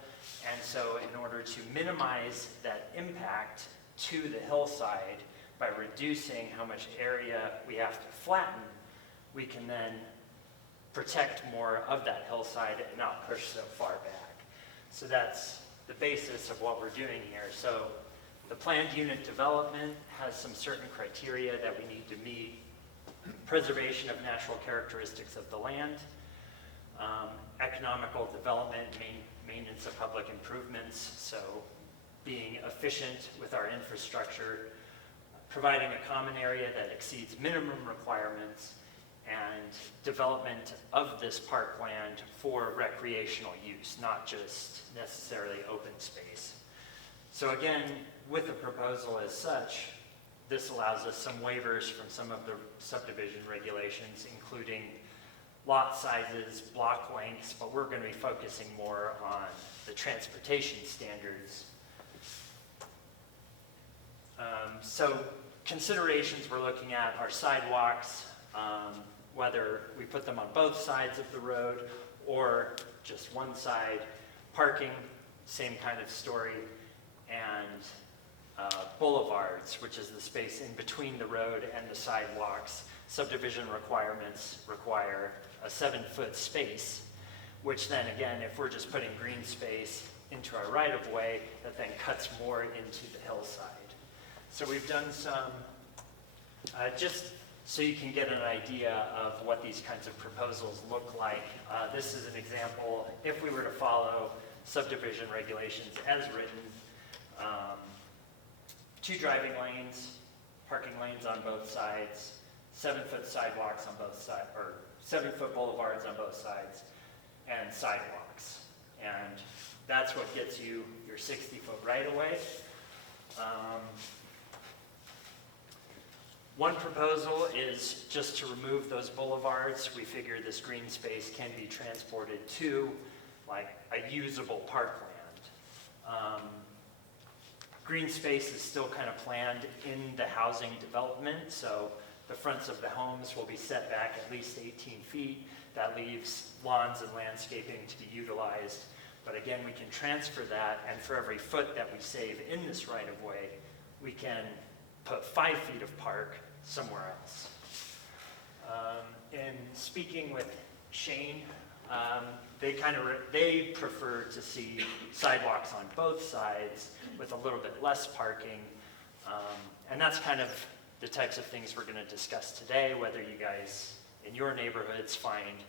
and so in order to minimize that impact to the hillside by reducing how much area we have to flatten, we can then protect more of that hillside and not push so far back. So that's the basis of what we're doing here. So the planned unit development has some certain criteria that we need to meet. Preservation of natural characteristics of the land, economical development, maintenance of public improvements, so being efficient with our infrastructure, providing a common area that exceeds minimum requirements, and development of this parkland for recreational use, not just necessarily open space. So again, with the proposal as such, this allows us some waivers from some of the subdivision regulations, including lot sizes, block lengths, but we're going to be focusing more on the transportation standards. So considerations we're looking at are sidewalks, whether we put them on both sides of the road or just one side. Parking, same kind of story. And boulevards, which is the space in between the road and the sidewalks. Subdivision requirements require a 7-foot space, which then again, if we're just putting green space into our right-of-way, that then cuts more into the hillside. So we've done some, just so you can get an idea of what these kinds of proposals look like. This is an example, if we were to follow subdivision regulations as written, 2 driving lanes, parking lanes on both sides, 7-foot sidewalks on both sides, or 7-foot boulevards on both sides, and sidewalks. And that's what gets you your 60-foot right-of-way. One proposal is just to remove those boulevards. We figure this green space can be transported to like a usable parkland. Green space is still kind of planned in the housing development, so the fronts of the homes will be set back at least 18 feet. That leaves lawns and landscaping to be utilized. But again, we can transfer that, and for every foot that we save in this right-of-way, we can put 5 feet of park somewhere else. In speaking with Shane, they prefer to see sidewalks on both sides with a little bit less parking. And that's kind of the types of things we're going to discuss today, whether you guys in your neighborhoods find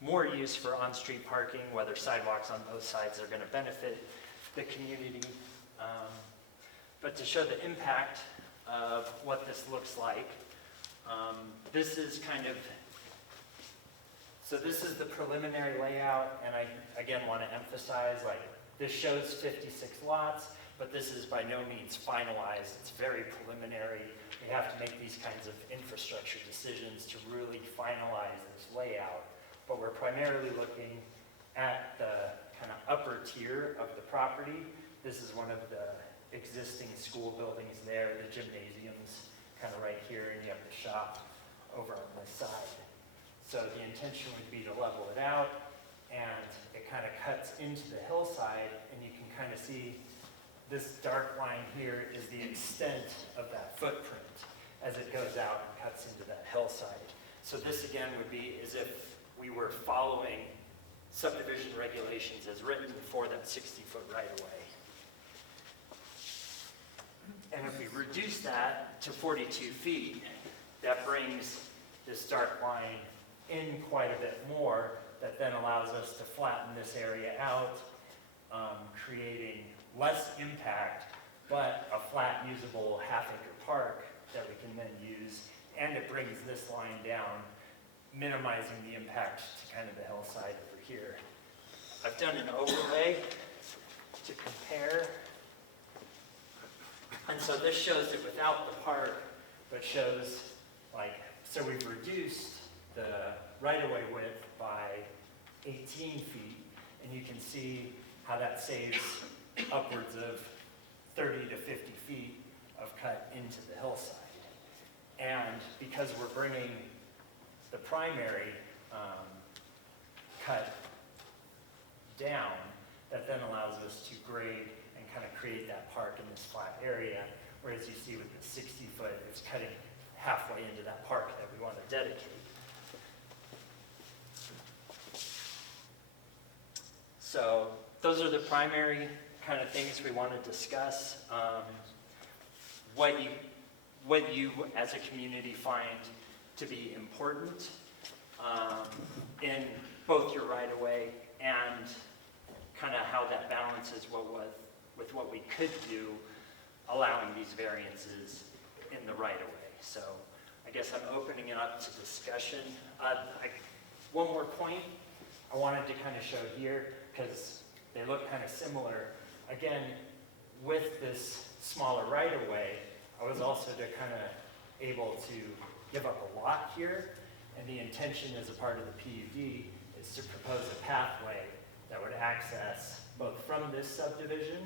more use for on-street parking, whether sidewalks on both sides are going to benefit the community. But to show the impact of what this looks like, this is kind of, so this is the preliminary layout, and I, again, want to emphasize, like, this shows 56 lots, but this is by no means finalized. It's very preliminary. We have to make these kinds of infrastructure decisions to really finalize this layout. But we're primarily looking at the kind of upper tier of the property. This is one of the existing school buildings there, the gymnasium's kind of right here, and you have the shop over on this side. So the intention would be to level it out, and it kind of cuts into the hillside, and you can kind of see this dark line here is the extent of that footprint as it goes out and cuts into that hillside. So this again would be as if we were following subdivision regulations as written for that 60-foot right-of-way. And if we reduce that to 42 feet, that brings this dark line in quite a bit more, that then allows us to flatten this area out, creating less impact, but a flat, usable half-acre park that we can then use, and it brings this line down, minimizing the impact to kind of the hillside over here. I've done an overlay to compare. And so this shows it without the park, but shows like, so we've reduced the right-of-way width by 18 feet, and you can see how that saves upwards of 30 to 50 feet of cut into the hillside. And because we're bringing the primary cut down, that then allows us to grade and kind of create that park in this flat area, whereas you see with the 60-foot, it's cutting halfway into that park that we want to dedicate. So those are the primary kind of things we want to discuss. What you as a community find to be important in both your right-of-way and kind of how that balances with what we could do, allowing these variances in the right-of-way. So I guess I'm opening it up to discussion. One more point I wanted to kind of show here, because they look kind of similar. Again, with this smaller right-of-way, I was also to kind of able to give up a lot here, and the intention as a part of the PUD is to propose a pathway that would access both from this subdivision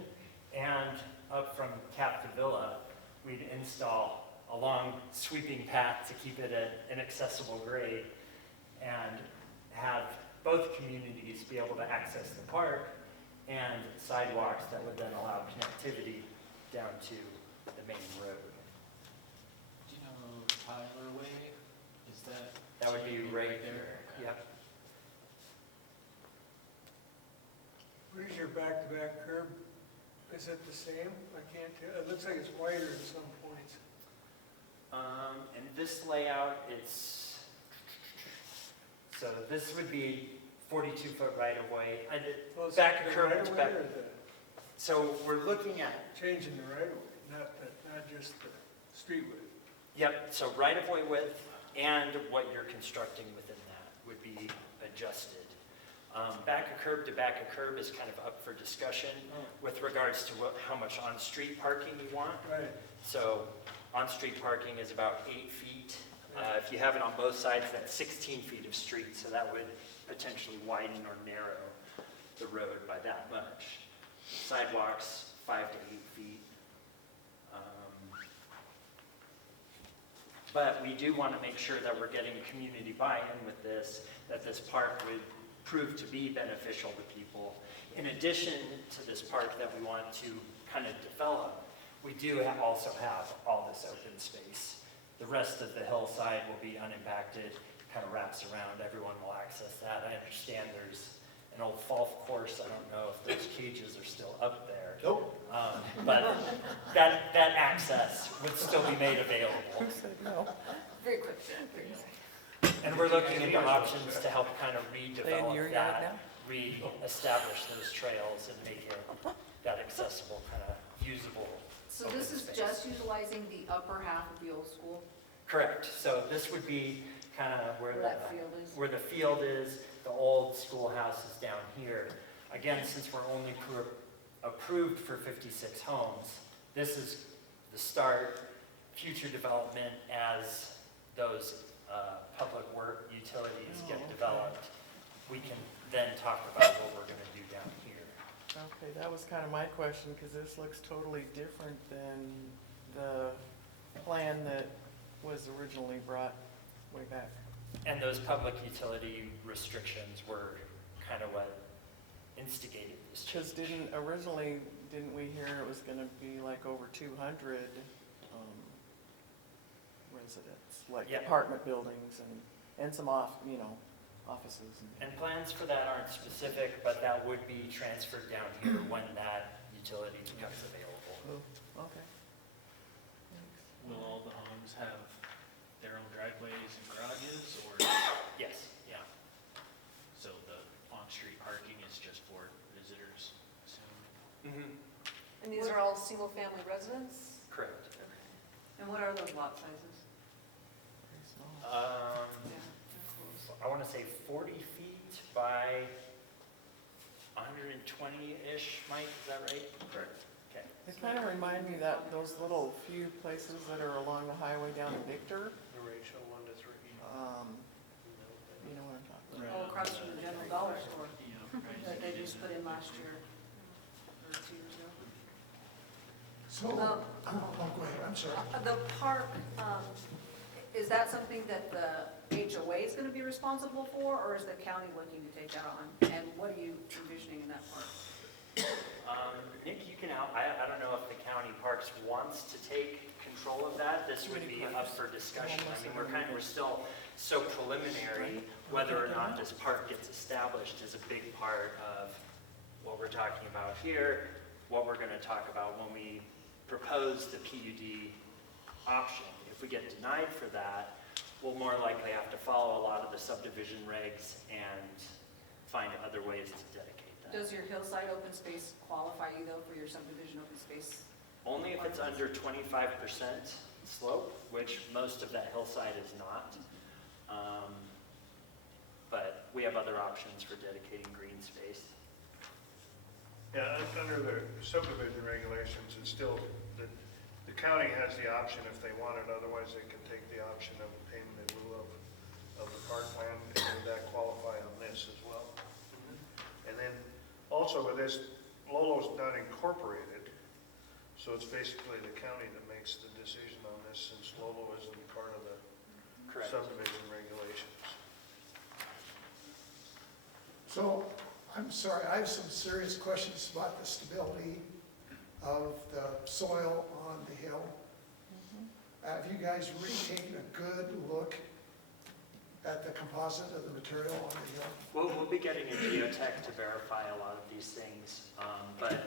and up from Cap to Villa. We'd install a long sweeping path to keep it at an accessible grade and have both communities be able to access the park and sidewalks that would then allow connectivity down to the main road. Do you know Tyler Way? Is that? That would be right there. Yep. Where's your back-to-back curb? Is it the same? I can't tell. It looks like it's wider at some points. And this layout, so this would be 42-foot right-of-way. And Well, it's back the curb to right-of-way back. or So we're looking at, changing the right-of-way, not just the street width. yep, so right-of-way width and what you're constructing within that would be adjusted. Back a curb to back a curb is kind of up for discussion with regards to how much on-street parking you want. Right. So on-street parking is about 8 feet. If you have it on both sides, that's 16 feet of street, so that would potentially widen or narrow the road by that much. Sidewalks, 5 to 8 feet. But we do want to make sure that we're getting community buy-in with this, that this park would prove to be beneficial to people. In addition to this park that we want to kind of develop, we do also have all this open space. The rest of the hillside will be unimpacted, kind of wraps around, everyone will access that. I understand there's an old golf course, I don't know if those cages are still up there. Nope. But that access would still be made available. No. Very quick. And we're looking into options to help kind of They in redevelop your yard that, re-establish those trails and make it that accessible, kind of usable. So open this is space. just utilizing the upper half of the old school, Correct. So this would be kind of where that field is? where the field is. The old schoolhouse is down here. Again, since we're only approved for 56 homes, this is the start. Future development as those public work utilities get developed, we can then talk about what we're going to do down here. Okay, that was kind of my question, because this looks totally different than the plan that was originally brought way back. And those public utility restrictions were kind of what instigated this change. Because didn't we hear it was gonna be like over 200 residents, like Yeah. apartment buildings and some offices. And plans for that aren't specific, but that would be transferred down here when that utility becomes available. Oh, okay. Thanks. Will all the homes have their own driveways and garages, or? Yes. And these are all single-family residents? Correct. And what are those lot sizes? Um, Yeah, they're close. I want to say 40 feet by 120-ish, Mike, is that right? Correct. Okay. They kind of remind me that those little few places that are along the highway down to Victor, The ratio 1 to 3. you know what I'm talking about. Oh, across from the general dollar store that they just put in last year or 2 years ago. So, Um, oh, go ahead, I'm sorry. The park, is that something that the HOA is going to be responsible for, or is the county looking to take that on? And what are you envisioning in that park? Nick, you can I don't know if the county parks wants to take control of that. This would be up for discussion. I mean, we're still so preliminary. Whether or not this park gets established is a big part of what we're talking about here, what we're going to talk about when we propose the PUD option. If we get denied for that, we'll more likely have to follow a lot of the subdivision regs and find other ways to dedicate that. Does your hillside open space qualify you though for your subdivision open space? Only if it's under 25% slope, which most of that hillside is not. But we have other options for dedicating green space. Yeah, under the subdivision regulations, it's still, the county has the option if they want it, otherwise they can take the option of payment in lieu of the parkland, and would that qualify on this as well? And then, also with this, Lolo's not incorporated, so it's basically the county that makes the decision on this, since Lolo isn't part of the Correct. subdivision regulations. So, I'm sorry, I have some serious questions about the stability of the soil on the hill. Have you guys really taken a good look at the composite of the material on the hill? We'll be getting a geotech to verify a lot of these things. But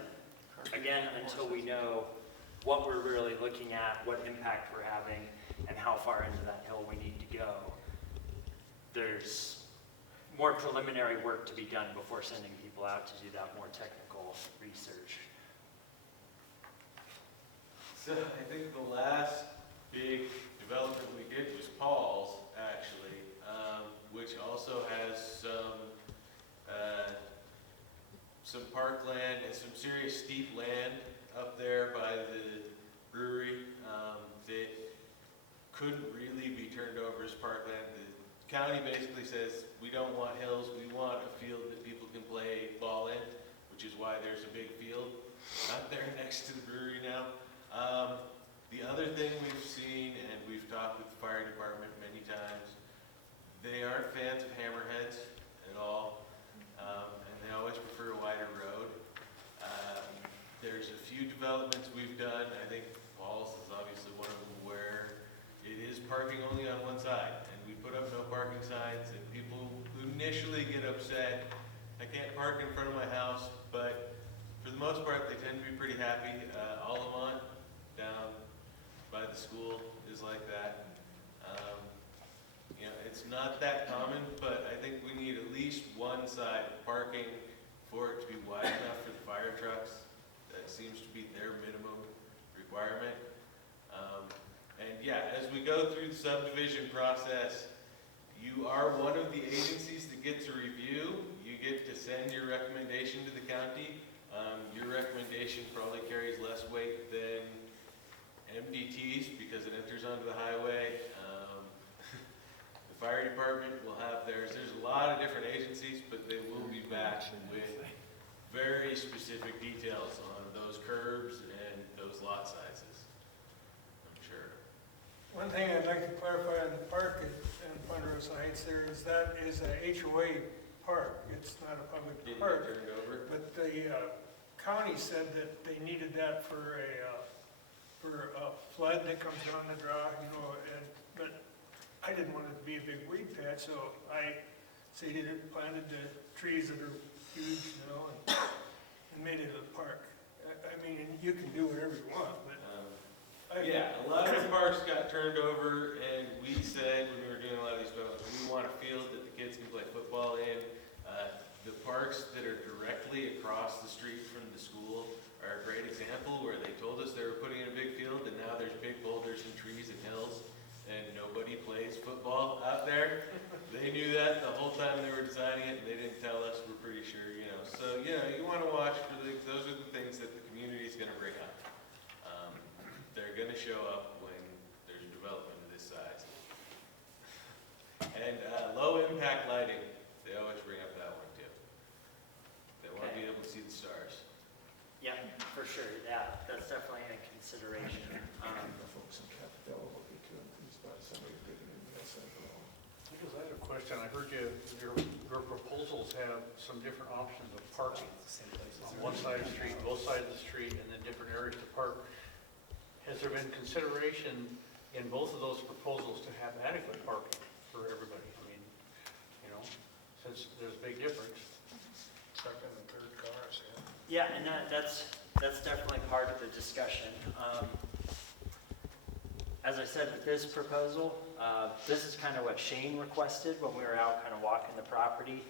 again, until we know what we're really looking at, what impact we're having, and how far into that hill we need to go, there's more preliminary work to be done before sending people out to do that more technical research. So I think the last big development we did was Paul's, actually, which also has some parkland and some serious steep land up there by the brewery that couldn't really be turned over as parkland. The county basically says, we don't want hills, we want a field that people can play ball in, which is why there's a big field out there next to the brewery now. The other thing we've seen, and we've talked with the fire department many times, they aren't fans of hammerheads at all, and they always prefer a wider road. There's a few developments we've done, I think Paul's is obviously one of them, where it is parking only on one side, and we put up no parking signs, and people initially get upset, I can't park in front of my house, but for the most part, they tend to be pretty happy. Allamont down by the school is like that. You know, it's not that common, but I think we need at least one side parking for it to be wide enough for the fire trucks. That seems to be their minimum requirement. And yeah, as we go through the subdivision process, you are one of the agencies that gets a review. You get to send your recommendation to the county. Your recommendation probably carries less weight than MDT's because it enters onto the highway. The fire department will have theirs. There's a lot of different agencies, but they will be back with very specific details on those curbs and those lot sizes, I'm sure. One thing I'd like to clarify on the park and Ponderosa Heights there is that is a HOA park. It's not a public Didn't park. get turned over. But the county said that they needed that for a flood that comes down the draw, you know, but I didn't want it to be a big weed patch, so I seeded it, planted the trees that are huge, you know, and made it a park. I mean, you can do whatever you want, but yeah, a lot of the parks got turned over, and we said when we were doing a lot of these developments, we want a field that the kids can play football in. The parks that are directly across the street from the school are a great example where they told us they were putting in a big field and now there's big boulders and trees and hills and nobody plays football out there. They knew that the whole time they were designing it and they didn't tell us, we're pretty sure, you know. So, you know, you want to watch for those are the things that the community is going to bring up. They're going to show up when there's development of this size. And low impact lighting, they always bring up that one too. They want to be able to see the stars. Yeah, for sure, yeah, that's definitely a consideration. The folks in Capitol will be too enthused by somebody bringing in the center. Because I had a question, I heard your proposals have some different options of parking. On one side of the street, both sides of the street, and then different areas to park. Has there been consideration in both of those proposals to have adequate parking for everybody? I mean, you know, since there's a big difference. Second and third cars, Yeah, yeah. and that's definitely part of the discussion. As I said with this proposal, this is kind of what Shane requested when we were out kind of walking the property.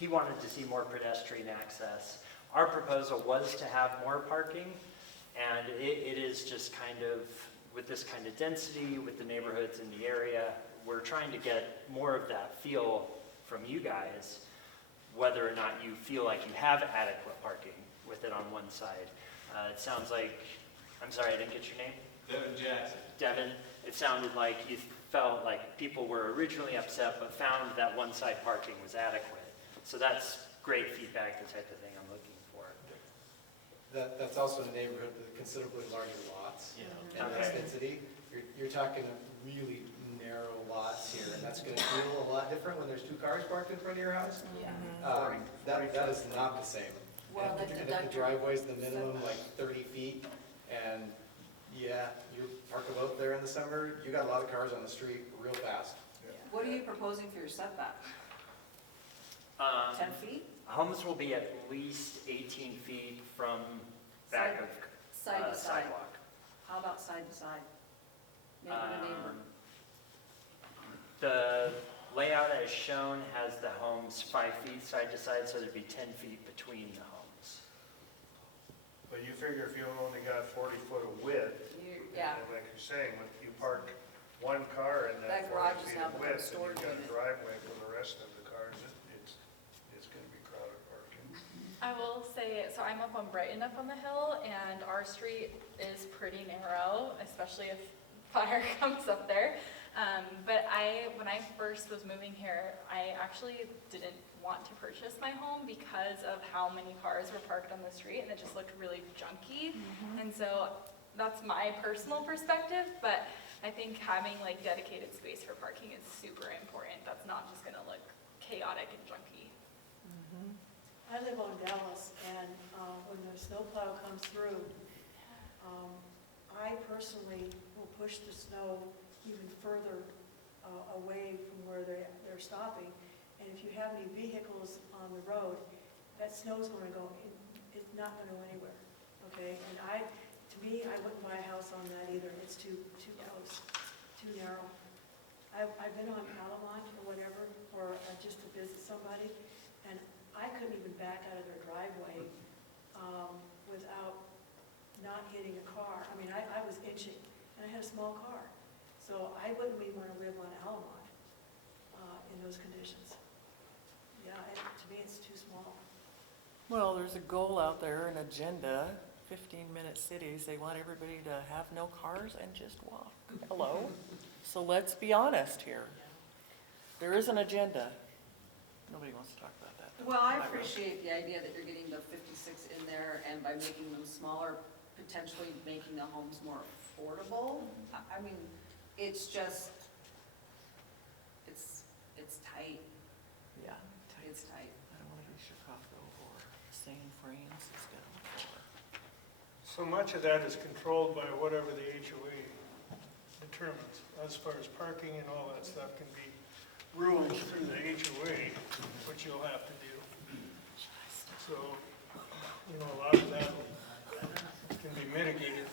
He wanted to see more pedestrian access. Our proposal was to have more parking, and it is just kind of, with this kind of density, with the neighborhoods in the area, we're trying to get more of that feel from you guys, whether or not you feel like you have adequate parking with it on one side. It sounds like, I'm sorry, I didn't get your name? Devin Jackson. Devin, it sounded like you felt like people were originally upset but found that one side parking was adequate. So that's great feedback, the type of thing I'm looking for. That's also in a neighborhood with considerably larger lots and less Okay. density. You're talking really narrow lots here, and that's gonna feel a lot different when there's two cars parked in front of your house. That is not the same. Well, And if the driveway's the minimum, like 30 feet, and yeah, you park a boat there in the summer, you got a lot of cars on the street real fast. What are you proposing for your setback? 10 feet? Homes will be at least 18 feet from back of Side to side. sidewalk. How about side to side? Neighbor to neighbor? The layout as shown has the homes 5 feet side to side, so there'd be 10 feet between the homes. But you figure if you only got 40 foot of width, Yeah, and like you're saying, when you park one car in that That garage 40 is feet now of become a width, and storage you've got a unit. driveway for the rest of the cars, it's gonna be crowded parking. I will say, so I'm up on Brighton up on the hill, and our street is pretty narrow, especially if fire comes up there. But when I first was moving here, I actually didn't want to purchase my home because of how many cars were parked on the street, and it just looked really junky. And so that's my personal perspective, but I think having like dedicated space for parking is super important. That's not just gonna look chaotic and junky. I live on Dallas, and when the snowplow comes through, I personally will push the snow even further away from where they're stopping. And if you have any vehicles on the road, that snow's going to go, it's not going to go anywhere, okay? And to me, I wouldn't buy a house on that either. It's too close, too narrow. I've been on Alamont or whatever, or just to visit somebody, and I couldn't even back out of their driveway without not hitting a car. I mean, I was inching, and I had a small car. So I wouldn't even want to live on Alamont in those conditions. Yeah, to me, it's too small. Well, there's a goal out there, an agenda, 15-minute cities. They want everybody to have no cars and just walk. Hello? So let's be honest here. There is an agenda. Nobody wants to talk about that. Well, I appreciate the idea that you're getting the 56 in there, and by making them smaller, potentially making the homes more affordable. I mean, it's just, it's tight. Yeah. It's tight. I don't want to be Chicago or St. Francisco. So much of that is controlled by whatever the HOA determines, as far as parking and all that stuff can be ruled through the HOA, which you'll have to do. So, a lot of that can be mitigated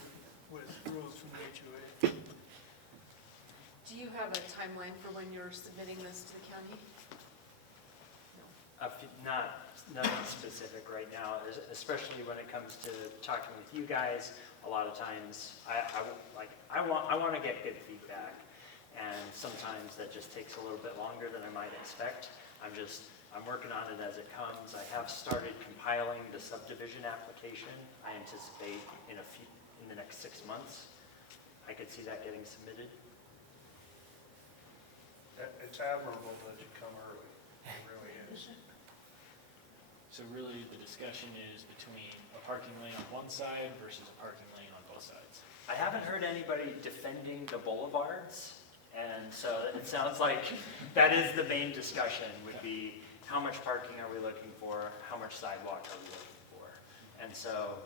with rules from the HOA. Do you have a timeline for when you're submitting this to the county? Nothing specific right now, especially when it comes to talking with you guys. A lot of times, I want to get good feedback, and sometimes that just takes a little bit longer than I might expect. I'm working on it as it comes. I have started compiling the subdivision application. I anticipate in the next 6 months, I could see that getting submitted. It's admirable that you come early, it really is. So really, the discussion is between a parking lane on one side versus a parking lane on both sides. I haven't heard anybody defending the boulevards, and so it sounds like that is the main discussion, would be how much parking are we looking for, how much sidewalk are we looking for? And so,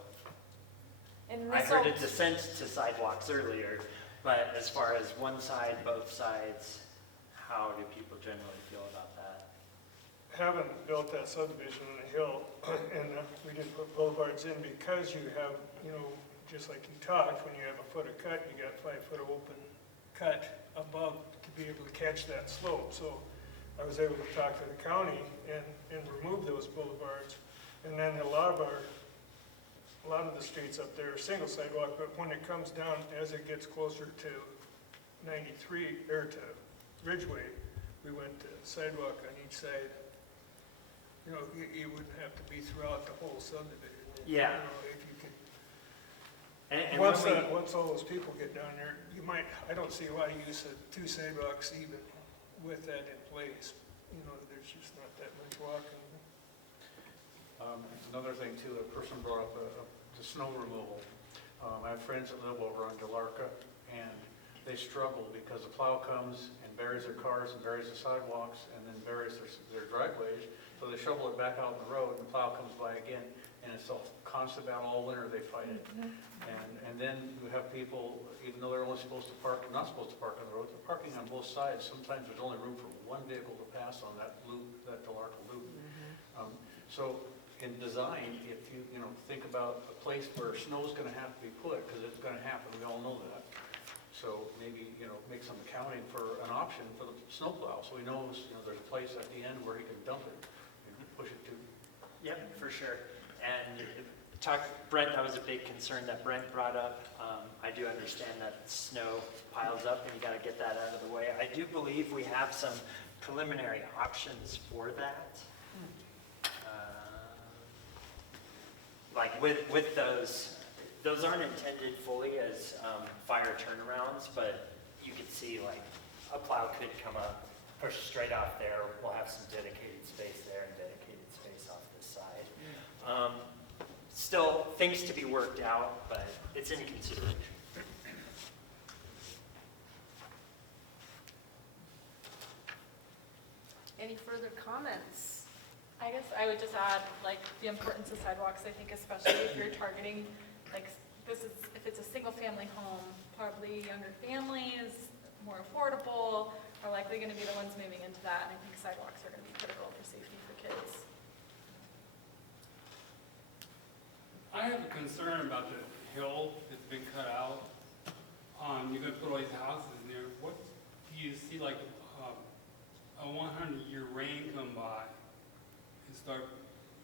And I this heard all- a dissent to sidewalks earlier, but as far as one side, both sides, how do people generally feel about that? Haven't built that subdivision on the hill, and we didn't put boulevards in because you have, just like you talked, when you have a foot of cut, you got 5 foot of open cut above to be able to catch that slope. So I was able to talk to the county and remove those boulevards. And then a lot of the streets up there are single sidewalk, but when it comes down, as it gets closer to 93, or to Ridgeway, we went to sidewalk on each side. You wouldn't have to be throughout the whole subdivision. Yeah. If you could. And Once when we- once all those people get down there, I don't see a lot of use of 2 sidewalks even with that in place. There's just not that much walking. Another thing too, a person brought up the snow removal. I have friends that live over on Delarca, and they struggle because the plow comes and buries their cars and buries the sidewalks and then buries their driveways. So they shovel it back out on the road, and the plow comes by again, and it's a constant battle all winter. They fight it, and then you have people, even though they're only supposed to park, not supposed to park on the road, they're parking on both sides. Sometimes there's only room for one vehicle to pass on that loop, that Delarca loop. So in design, if you think about a place where snow's going to have to be put, because it's going to happen, we all know that. So maybe make some accounting for an option for the snowplow, so he knows there's a place at the end where he can dump it, push it to. Yep, for sure. And Brent, that was a big concern that Brent brought up. I do understand that snow piles up and you got to get that out of the way. I do believe we have some preliminary options for that. Like with those aren't intended fully as fire turnarounds, but you could see like a plow could come up, push straight off there. We'll have some dedicated space there and dedicated space off this side. Still things to be worked out, but it's in consideration. Any further comments? I guess I would just add, the importance of sidewalks, I think especially if you're targeting, if it's a single-family home, probably younger families, more affordable, are likely going to be the ones moving into that, and I think sidewalks are going to be critical for safety for kids. I have a concern about the hill that's been cut out. You're gonna put all these houses in there. What do you see, like, a 100-year rain come by and start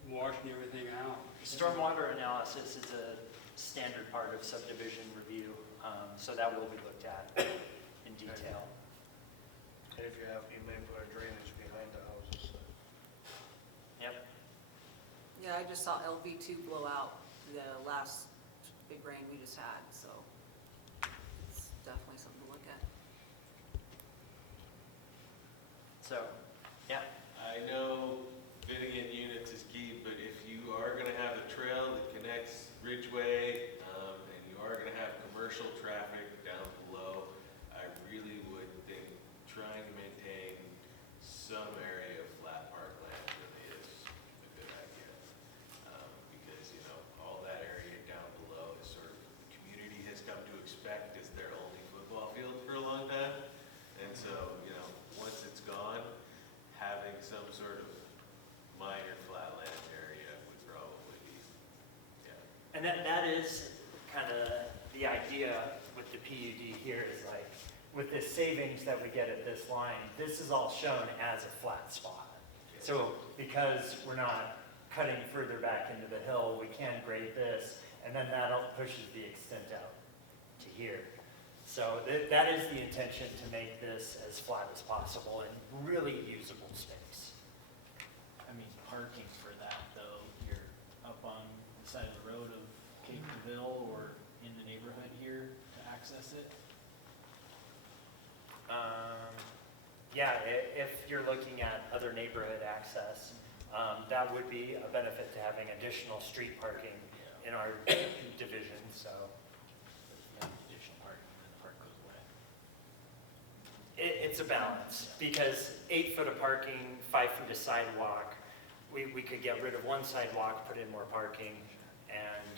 washing everything out? Stormwater analysis is a standard part of subdivision review, so that will be looked at in detail. And if you may put a drainage behind the houses. Yep. Yeah, I just saw LV2 blow out the last big rain we just had, so it's definitely something to look at. So, yeah. I know Finnegan units is key, but if you are gonna have a trail that connects Ridgeway, and you are gonna have commercial traffic down below, I really would think trying to maintain some area of flat parkland really is a good idea. Because, all that area down below is sort of, the community has come to expect is their only football field for a long time. And so, once it's gone, having some sort of minor flatland area would probably be, And that is kind of the idea with the PUD here is like, with the savings that we get at this line, this is all shown as a flat spot. So because we're not cutting further back into the hill, we can grade this, and then that pushes the extent out to here. So that is the intention, to make this as flat as possible and really usable space. I mean, parking for that though, you're up on the side of the road of Cape DeVille or in the neighborhood here to access it? Yeah, if you're looking at other neighborhood access, that would be a benefit to having additional street parking in our division, so. Additional parking, and then the park goes away. It's a balance, because 8 foot of parking, 5 foot of sidewalk, we could get rid of one sidewalk, put in more parking, and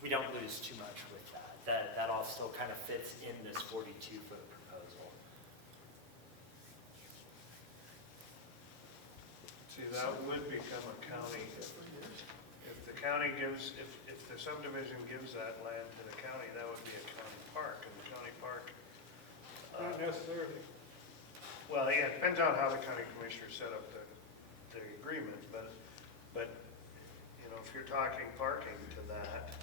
we don't lose too much with that. That all still kind of fits in this 42 foot proposal. See, that would become a county, if the county gives, if the subdivision gives that land to the county, that would be a county park, and the county park. Not necessarily. Well, yeah, it depends on how the county commissioners set up the agreement, but, you know, if you're talking parking to that,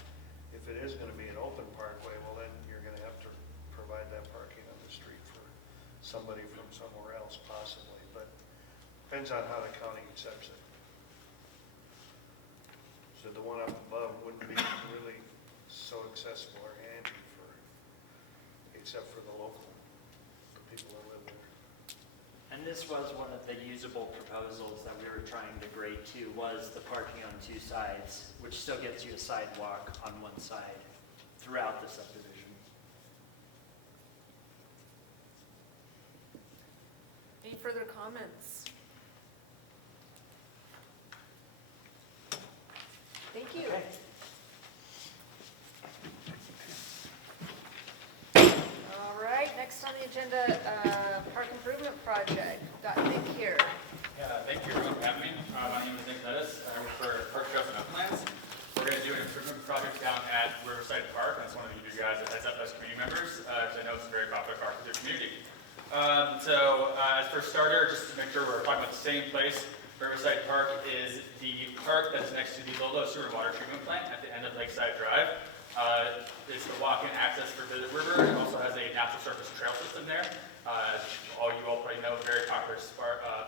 if it is gonna be an open parkway, well, then you're gonna have to provide that parking on the street for somebody from somewhere else possibly, but depends on how the county accepts it. So the one up above wouldn't be really so accessible or handy for, except for the local, the people that live there. And this was one of the usable proposals that we were trying to grade to, was the parking on 2 sides, which still gets you a sidewalk on one side throughout the subdivision. Any further comments? Thank you. Okay. All right, next on the agenda, park improvement project. Got Nick here. Yeah, thank you everyone for having me. My name is Nick Lettuce. I work for Park Trails and Uplands. We're going to do an improvement project down at Riverside Park. I just wanted to give you guys a heads up as community members, because I know it's a very popular park with your community. As for starter, just to make sure we're talking about the same place, Riverside Park is the park that's next to the Lolo Sewer and Water Treatment Plant at the end of Lakeside Drive. It's the walk-in access for the river. It also has a natural surface trail system there. As all you all probably know, very popular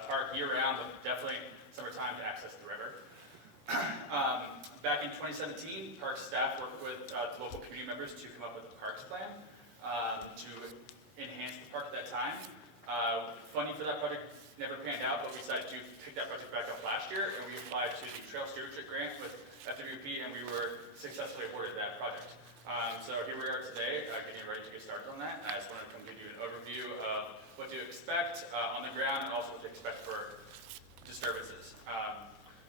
park year-round, but definitely summertime to access the river. Back in 2017, park staff worked with local community members to come up with a parks plan to enhance the park at that time. Funding for that project never panned out, but we decided to pick that project back up last year, and we applied to the Trail Stewardship Grant with FWP, and we were successfully awarded that project. So here we are today, getting ready to get started on that. I just wanted to come give you an overview of what to expect on the ground, and also what to expect for disturbances.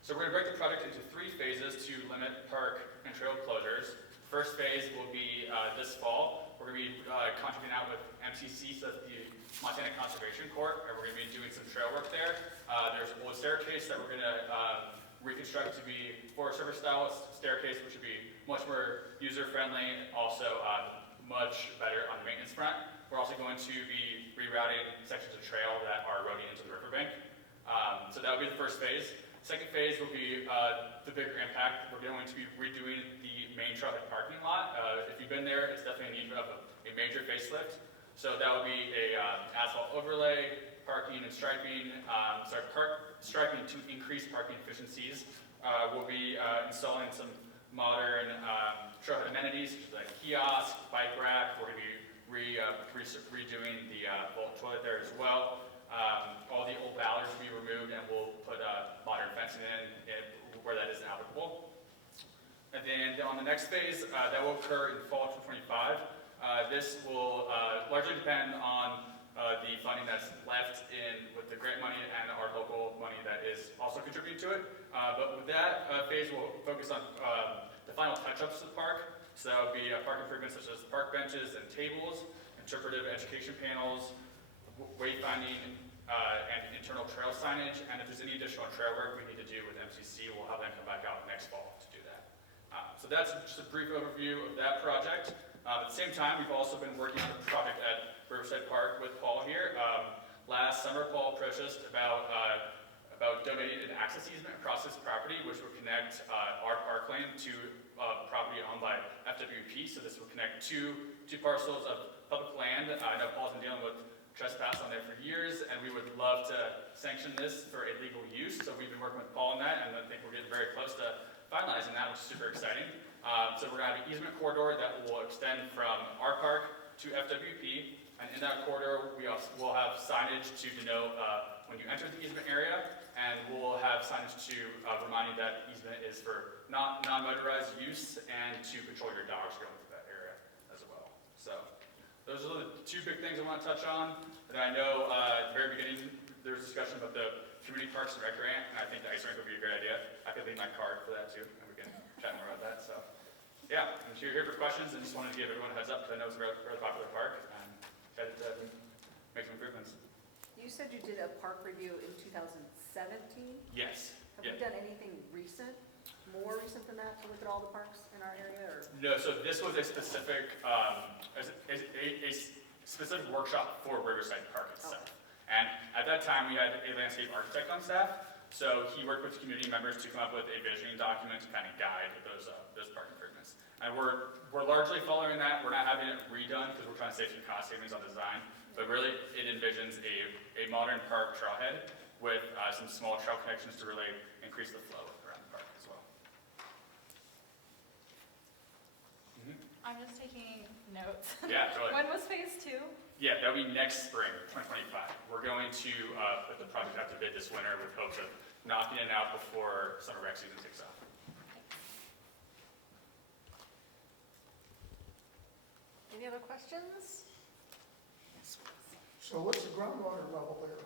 So we're going to break the project into 3 phases to limit park and trail closures. First phase will be this fall. We're going to be contracting out with MCC, so that's the Montana Conservation Corps, and we're going to be doing some trail work there. There's an old staircase that we're going to reconstruct to be Forest Service style staircase, which would be much more user-friendly, also much better on the maintenance front. We're also going to be rerouting sections of trail that are eroding into the riverbank. So that will be the first phase. Second phase will be the bigger impact. We're going to be redoing the main trailhead parking lot. If you've been there, it's definitely in need of a major facelift. So that will be a asphalt overlay, parking and striping, striping to increase parking efficiencies. We'll be installing some modern trailhead amenities, such as like kiosk, bike rack. We're going to be redoing the vault toilet there as well. All the old ballards will be removed, and we'll put modern fencing in where that isn't applicable. And then on the next phase, that will occur in fall of 2025. This will largely depend on the funding that's left in with the grant money and our local money that is also contributing to it. But with that phase, we'll focus on the final touch-ups to the park. So that would be park improvements such as park benches and tables, interpretive education panels, wayfinding, and internal trail signage. And if there's any additional trail work we need to do with MCC, we'll have them come back out next fall to do that. So that's just a brief overview of that project. At the same time, we've also been working on a project at Riverside Park with Paul here. Last summer, Paul approached us about donating an access easement across his property, which would connect our parkland to property owned by FWP. So this will connect two parcels of public land. I know Paul's been dealing with trespass on there for years, and we would love to sanction this for a legal use. So we've been working with Paul on that, and I think we're getting very close to finalizing that, which is super exciting. So we're going to have an easement corridor that will extend from our park to FWP, and in that corridor, we also will have signage to denote when you enter the easement area, and we'll have signage to remind you that easement is for non-motorized use and to control your dogs going through that area as well. So those are the two big things I want to touch on. And I know at the very beginning there was discussion about the Community Parks and Rec grant, and I think the ice rink would be a great idea. I could leave my card for that too, and we can chat more about that. So yeah, I'm sure you're here for questions, and just wanted to give everyone a heads up because I know it's a very popular park, and excited to make some improvements. You said you did a park review in 2017? Yes. Have we done anything recent, more recent than that, to look at all the parks in our area, or? No, so this was a specific, specific workshop for Riverside Park itself. Okay. And at that time, we had a landscape architect on staff, so he worked with community members to come up with a visioning document to kind of guide those park improvements. And we're largely following that. We're not having it redone because we're trying to save some cost savings on design, but really it envisions a modern park trailhead with some small trail connections to really increase the flow around the park as well. I'm just taking notes. Yeah, totally. When was phase 2? Yeah, that'll be next spring, 2025. We're going to put the project out to bid this winter with hopes of knocking it out before summer rec season takes off. Any other questions? Yes, So what's the groundwater level there?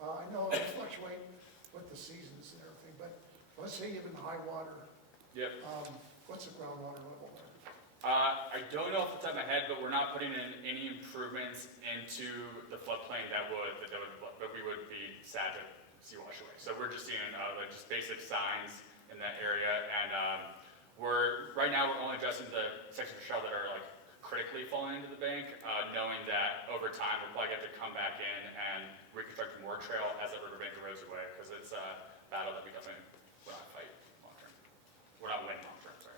I know it fluctuates with the seasons and everything, but let's say even high water, Yep. what's the groundwater level there? I don't know off the top of my head, but we're not putting in any improvements into the floodplain that we would be sad to see wash away. So we're just seeing like just basic signs in that area, and right now we're only addressing the sections of shell that are like critically falling into the bank, knowing that over time we'll probably have to come back in and reconstruct more trail as that riverbank erodes away, because it's a battle that we definitely will not fight long term. We're not winning long term, sorry.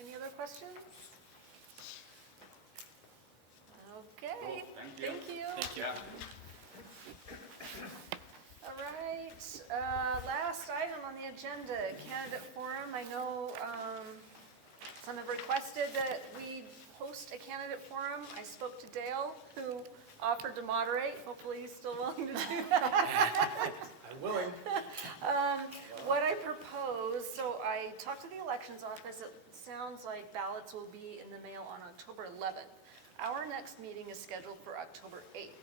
Any other questions? Okay. Cool. Thank you. Thank you. Thank you. All right, last item on the agenda, candidate forum. I know some have requested that we host a candidate forum. I spoke to Dale, who offered to moderate. Hopefully he's still willing to do that. I'm willing. What I propose, so I talked to the elections office. It sounds like ballots will be in the mail on October 11th. Our next meeting is scheduled for October 8th.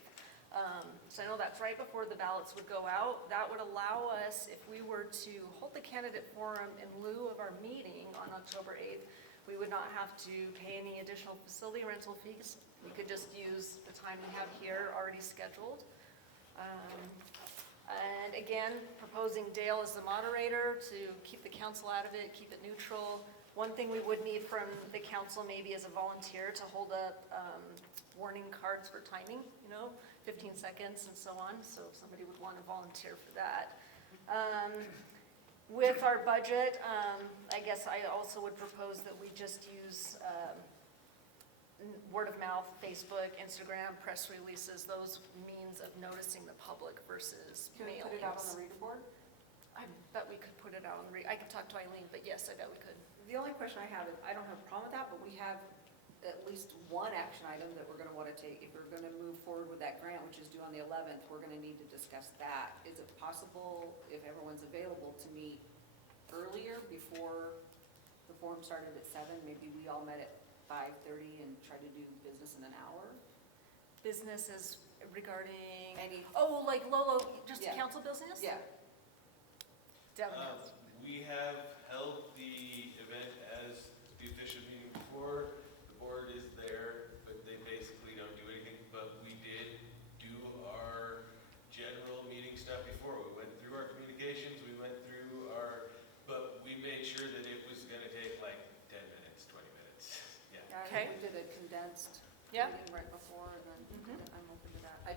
So I know that's right before the ballots would go out. That would allow us, if we were to hold the candidate forum in lieu of our meeting on October 8th, we would not have to pay any additional facility rental fees. We could just use the time we have here already scheduled. And again, proposing Dale as the moderator to keep the council out of it, keep it neutral. One thing we would need from the council maybe is a volunteer to hold up warning cards for timing, 15 seconds and so on. So if somebody would want to volunteer for that. With our budget, I guess I also would propose that we just use word of mouth, Facebook, Instagram, press releases, those means of noticing the public versus Can we mailings. put it out on the reader board? I bet we could put it out on the I could talk to Eileen, but yes, I bet we could. The only question I have is, I don't have a problem with that, but we have at least one action item that we're gonna wanna take. If we're gonna move forward with that grant, which is due on the 11th, we're gonna need to discuss that. Is it possible, if everyone's available, to meet earlier before the forum started at 7? Maybe we all met at 5:30 and try to do business in an hour? Business is regarding, Any, like Lolo, just Yeah. council business? yeah. Devin knows. We have held the event as the official meeting before. The board is there, but they basically don't do anything. But we did do our general meeting stuff before. We went through our communications, we went through but we made sure that it was gonna take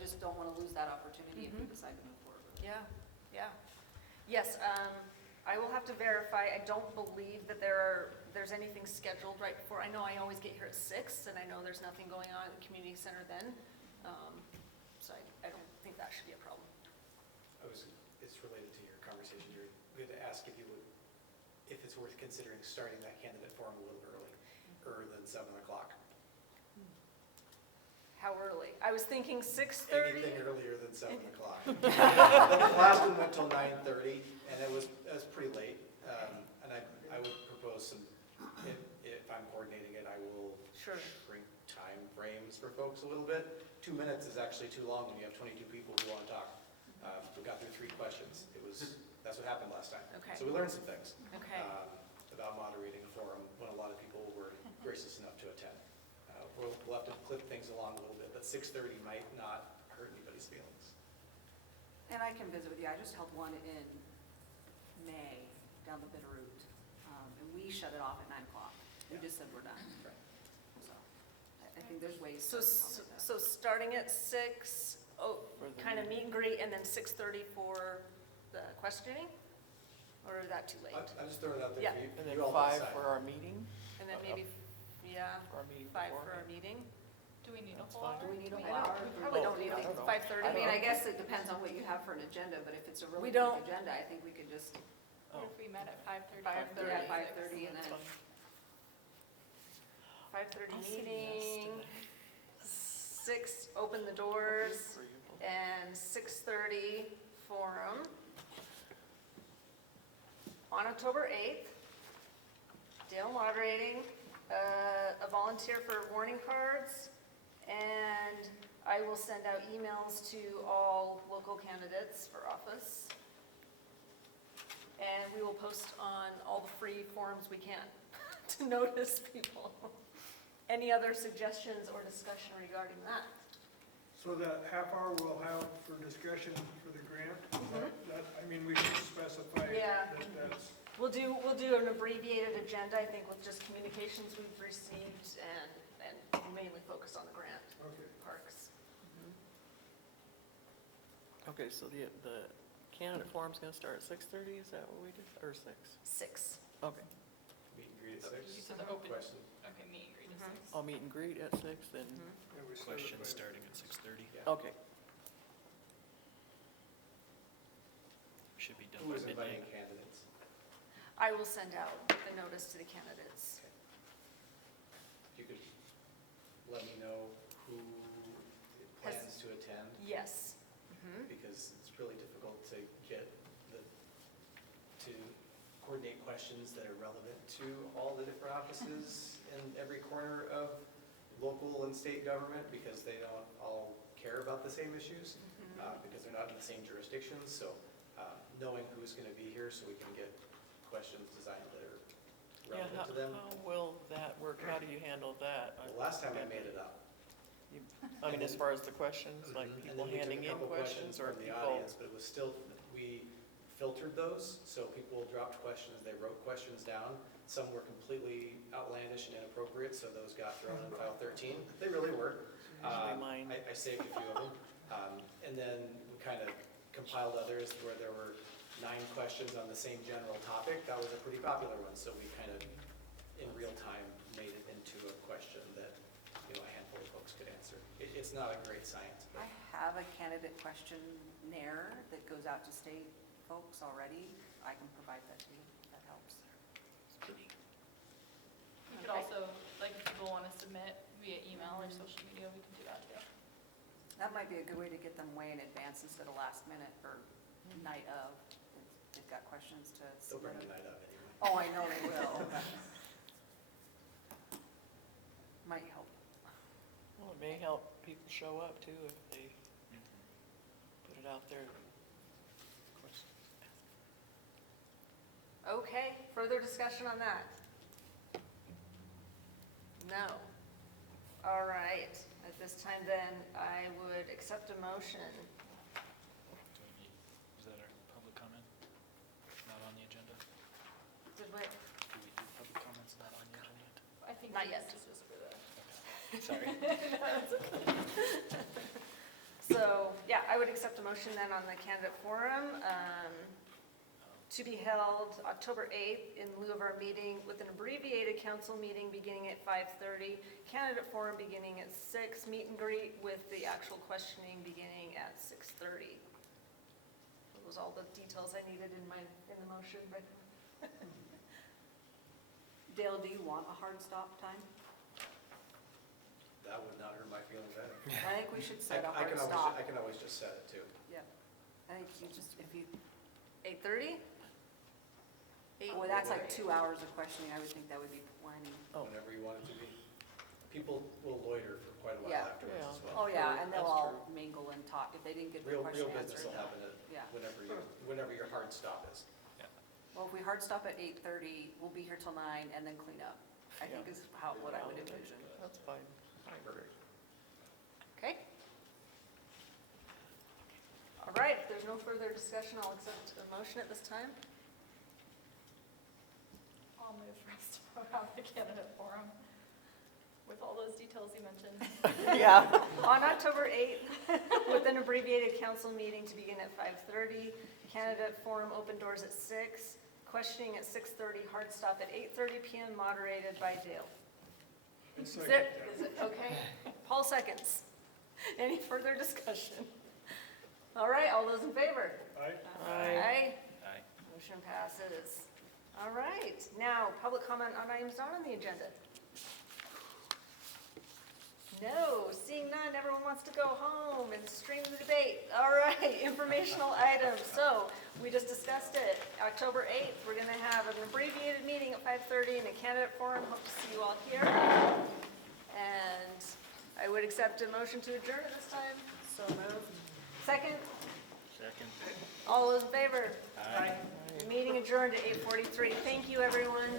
just don't want to lose that opportunity if we decide to move forward with it. Yeah, yeah. Yes, I will have to verify. I don't believe that there's anything scheduled right before. I know I always get here at 6, and I know there's nothing going on at the community center then. So I don't think that should be a problem. It's related to your conversation. We had to ask if it's worth considering starting that candidate forum a little earlier than 7 o'clock. How early? I was thinking 6:30. Anything earlier than 7 o'clock. The last one went till 9:30, and it was pretty late. And I would propose if I'm coordinating it, I will shrink time frames for folks a little bit. 2 minutes is actually too long when you have 22 people who want to talk. We got through 3 questions. That's what happened last time. Okay. So we learned some things Okay. about moderating a forum when a lot of people were gracious enough to attend. We'll have to clip things along a little bit, but 6:30 might not hurt anybody's feelings. And I can visit with you. I just held one in May down the Bitterroot, and we shut it off at 9 o'clock. We just said we're done. Right. So I think there's ways So, to accommodate that. so starting at 6, kind of meet and greet, and then 6:30 for the questioning? Or is that too late? I just throw it out there Yeah. for you. And then You all 5 decide. for our meeting? And then maybe, For our meeting 5 before? for our meeting? Do we need a That's whole fine. hour? Do we need a I whole don't- hour? we probably don't need I it. don't know. 5:30? I mean, I guess it depends on what you have for an agenda, but if it's a really We big don't- agenda, I think we could just, What if we met at 5:30? 5:30. yeah, 5:30 and That's then, fine. 5:30 I'll say yes to meeting, that. 6, open the doors, and 6:30 forum. On October 8th, Dale moderating, a volunteer for warning cards, and I will send out emails to all local candidates for office. And we will post on all the free forums we can to notice people. Any other suggestions or discussion regarding that? So that half hour we'll have for discussion for the grant, I mean, we should specify Yeah. that that's, We'll do an abbreviated agenda, I think, with just communications we've received and mainly focus on the grant okay. parks. Okay, so the candidate forum's gonna start at 6:30, is that what we did, or 6? 6. Okay, Meet and greet at 6. You said the open, Question. okay, meet and greet at 6. I'll meet and greet at 6, then, Yeah, we started Questions by- starting at 6:30. Yeah. okay. Should be done Who by is inviting midnight. candidates? I will send out the notice to the candidates. If you could let me know who plans to attend, Yes. because it's really difficult to to coordinate questions that are relevant to all the different offices in every corner of local and state government, because they don't all care about the same issues, because they're not in the same jurisdictions. So knowing who's going to be here so we can get questions designed that are Yeah, relevant to them. how will that work? How do you handle that? Well, last time I made it up. I mean, as far as the questions, like And people then we took handing a in couple questions, or from the people? audience, but it was still, we filtered those, so people dropped questions, they wrote questions down. Some were completely outlandish and inappropriate, so those got thrown in file 13. They really were. Usually mine. I saved a few of them. And then we kind of compiled others where there were 9 questions on the same general topic. That was a pretty popular one, so we kind of, in real time, made it into a question that, a handful of folks could answer. It's not a great science, but I have a candidate questionnaire that goes out to state folks already. I can provide that to you, if that helps. We could also, like, if people want to submit via email or social media, we can do that too. That might be a good way to get them way in advance instead of last minute or night of. If they've got questions to still bring submit. a night up anyway. Oh, I know they will. Might help. Well, it may help people show up too if they put it out there. Okay, further discussion on that? No. All right, at this time then, I would accept a motion. Do we need, is that our public comment? Not on the agenda? Did we? Do we do public comments not on the agenda yet? I think Not this yet. is just for the. Sorry. So I would accept a motion then on the candidate forum to be held October 8th in lieu of our meeting with an abbreviated council meeting beginning at 5:30, candidate forum beginning at 6, meet and greet with the actual questioning beginning at 6:30. That was all the details I needed in the motion, but Dale, do you want a hard stop time? That would not hurt my feelings either. I think we should set a I hard can always, stop. I can always just set it too. Yep. I think you just, if you, 8:30? well, that's like 2 hours of questioning, I would think that would be plenty. Whenever you want it to be. People will loiter for quite a while Yeah. afterwards Yeah. as well. Oh, yeah, and they'll That's all true. mingle and talk if they didn't get the Real question business answered. will happen Yeah. whenever your hard stop is. Well, if we hard stop at 8:30, we'll be here till 9 and then clean up, I think is what I would envision. That's fine. I agree. Okay. All right, if there's no further discussion, I'll accept a motion at this time. I'll move for us to have the candidate forum with all those details you mentioned. Yeah. On October 8th, with an abbreviated council meeting to begin at 5:30, candidate forum open doors at 6, questioning at 6:30, hard stop at 8:30 PM, moderated by Dale. Is it okay? Paul seconds. Any further discussion? All right, all those in favor? Aye. Aye. Aye. Motion passes. All right, now, public comment on items not on the agenda. No, seeing none, everyone wants to go home and stream the debate. All right, informational items. So, we just discussed it. October 8th, we're going to have an abbreviated meeting at 5:30 in a candidate forum. Hope to see you all here. And I would accept a motion to adjourn at this time. So moved. Second? Second. All those in favor? Aye. Meeting adjourned at 8:43. Thank you, everyone.